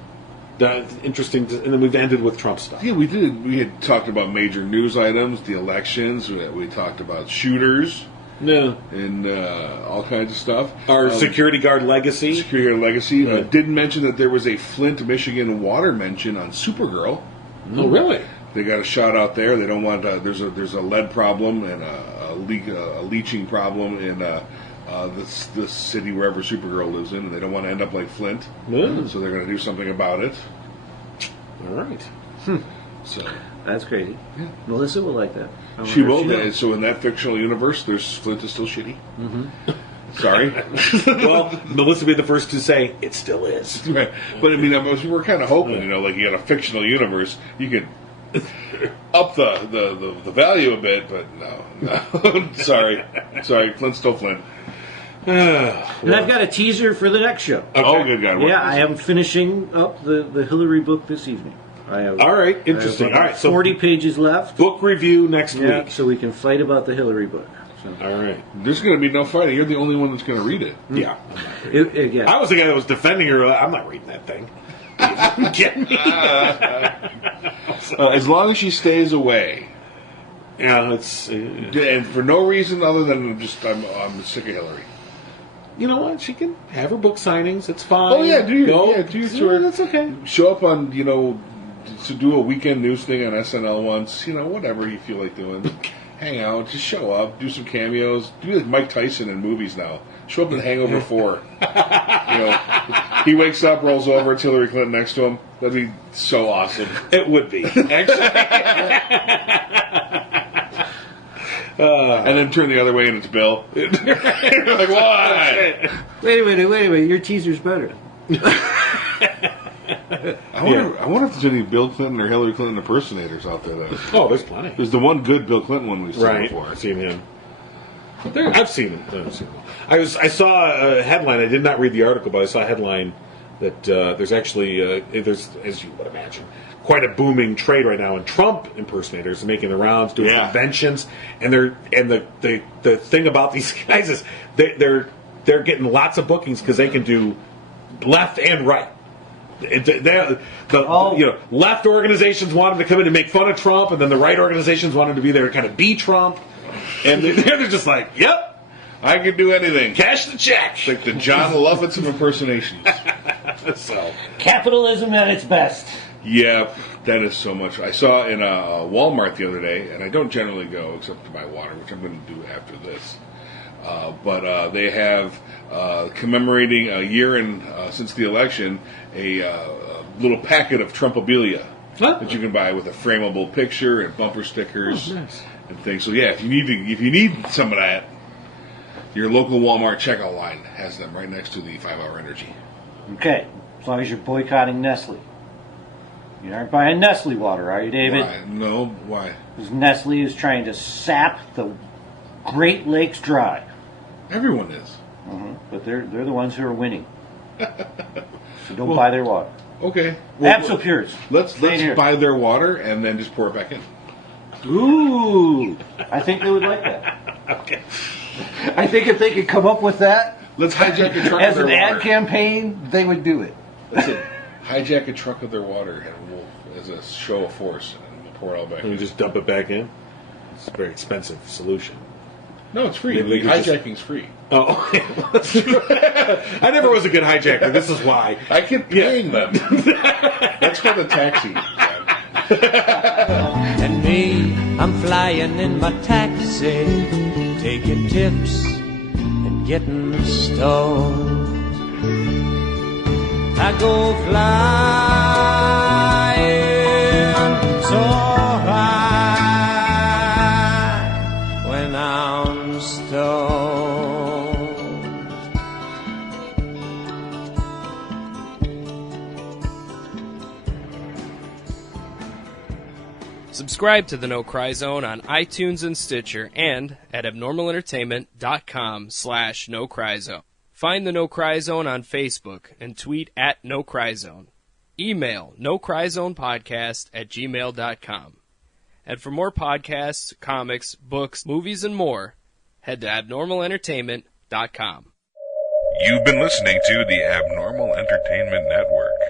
interesting. And then we've ended with Trump stuff. Yeah, we did. We had talked about major news items, the elections. We talked about shooters. Yeah. And all kinds of stuff. Our security guard legacy. Security guard legacy. Yeah. Didn't mention that there was a Flint, Michigan water mention on Supergirl. Oh, really? They got a shot out there. They don't want. There's a lead problem and a leaching problem in this city wherever Supergirl lives in, and they don't want to end up like Flint. Yeah. So they're going to do something about it. All right. So that's crazy. Yeah. Melissa will like that. She will. So in that fictional universe, Flint is still shitty. Mm-hmm. Sorry. Well, Melissa will be the first to say it still is. Right. But I mean, we're kind of hoping, like you got a fictional universe, you could up the value a bit, but no. Sorry, Flint's still Flint. And I've got a teaser for the next show. Okay. Oh, good God! Yeah, I am finishing up the Hillary book this evening. All right, interesting. All right, so 40 pages left. Book review next week, so we can fight about the Hillary book. So. All right, there's going to be no fighting. You're the only one that's going to read it. Yeah, I was the guy that was defending her. I'm not reading that thing. Get me. As long as she stays away. Yeah, it's and for no reason other than just I'm sick of Hillary. You know what? She can have her book signings. It's fine. Oh yeah, do your tour. That's okay. Show up on to do a weekend news thing on SNL once. Whatever you feel like doing. Hang out, just show up, do some cameos. Do like Mike Tyson in movies now. Show up in Hangover 4. He wakes up, rolls over, it's Hillary Clinton next to him. That'd be so awesome. It would be. Actually. And then turn the other way and it's Bill. You're like, why? Wait a minute. Your teaser's better. I wonder if there's any Bill Clinton or Hillary Clinton impersonators out there. Oh, there's plenty. There's the one good Bill Clinton one we've seen before. I've seen him. I've seen him. I saw a headline. I did not read the article, but I saw a headline that there's actually, there's, as you would imagine, quite a booming trade right now in Trump impersonators, making the rounds, doing conventions, and the thing about these guys is they're getting lots of bookings because they can do left and right. Left organizations want them to come in and make fun of Trump, and then the right organizations want them to be there to kind of be Trump, and they're just like, yep. I can do anything. Cash the check. It's like the John Lovitz of impersonations. So Capitalism at its best. Yeah, that is so much. I saw in a Walmart the other day, and I don't generally go except to buy water, which I'm going to do after this. But they have commemorating a year since the election, a little packet of Trumpabilia that you can buy with a frameable picture and bumper stickers and things. So yeah, if you need some of that, your local Walmart checkout line has them right next to the 5-Hour Energy. Okay, as long as you're boycotting Nestle. You aren't buying Nestle water, are you, David? Why? No, why? Because Nestle is trying to sap the Great Lakes dry. Everyone is. But they're the ones who are winning. So don't buy their water. Okay. Absolpures. Let's buy their water and then just pour it back in. Ooh, I think they would like that. okay. I think if they could come up with that Let's hijack a truck as of an their ad water. campaign, they would do it. That's it. Hijack a truck of their water and as a show of force, and we'll pour it all back And we in. just dump it back in. It's a very expensive solution. No, it's free. Maybe they could Hijacking's free. Oh, that's true. I never was a good hijacker. This is why. I keep paying them. That's called a taxi. And me, I'm flying in my taxi, taking tips and getting stoned. I go flying so high when I'm stoned. Subscribe to the No Cry Zone on iTunes and Stitcher and at abnormalentertainment.com/No Cry Zone. Find the No Cry Zone on Facebook and tweet at No Cry Zone. Email nocryzonepodcast@gmail.com. And for more podcasts, comics, books, movies, and more, head to abnormalentertainment.com. You've been listening to the Abnormal Entertainment Network.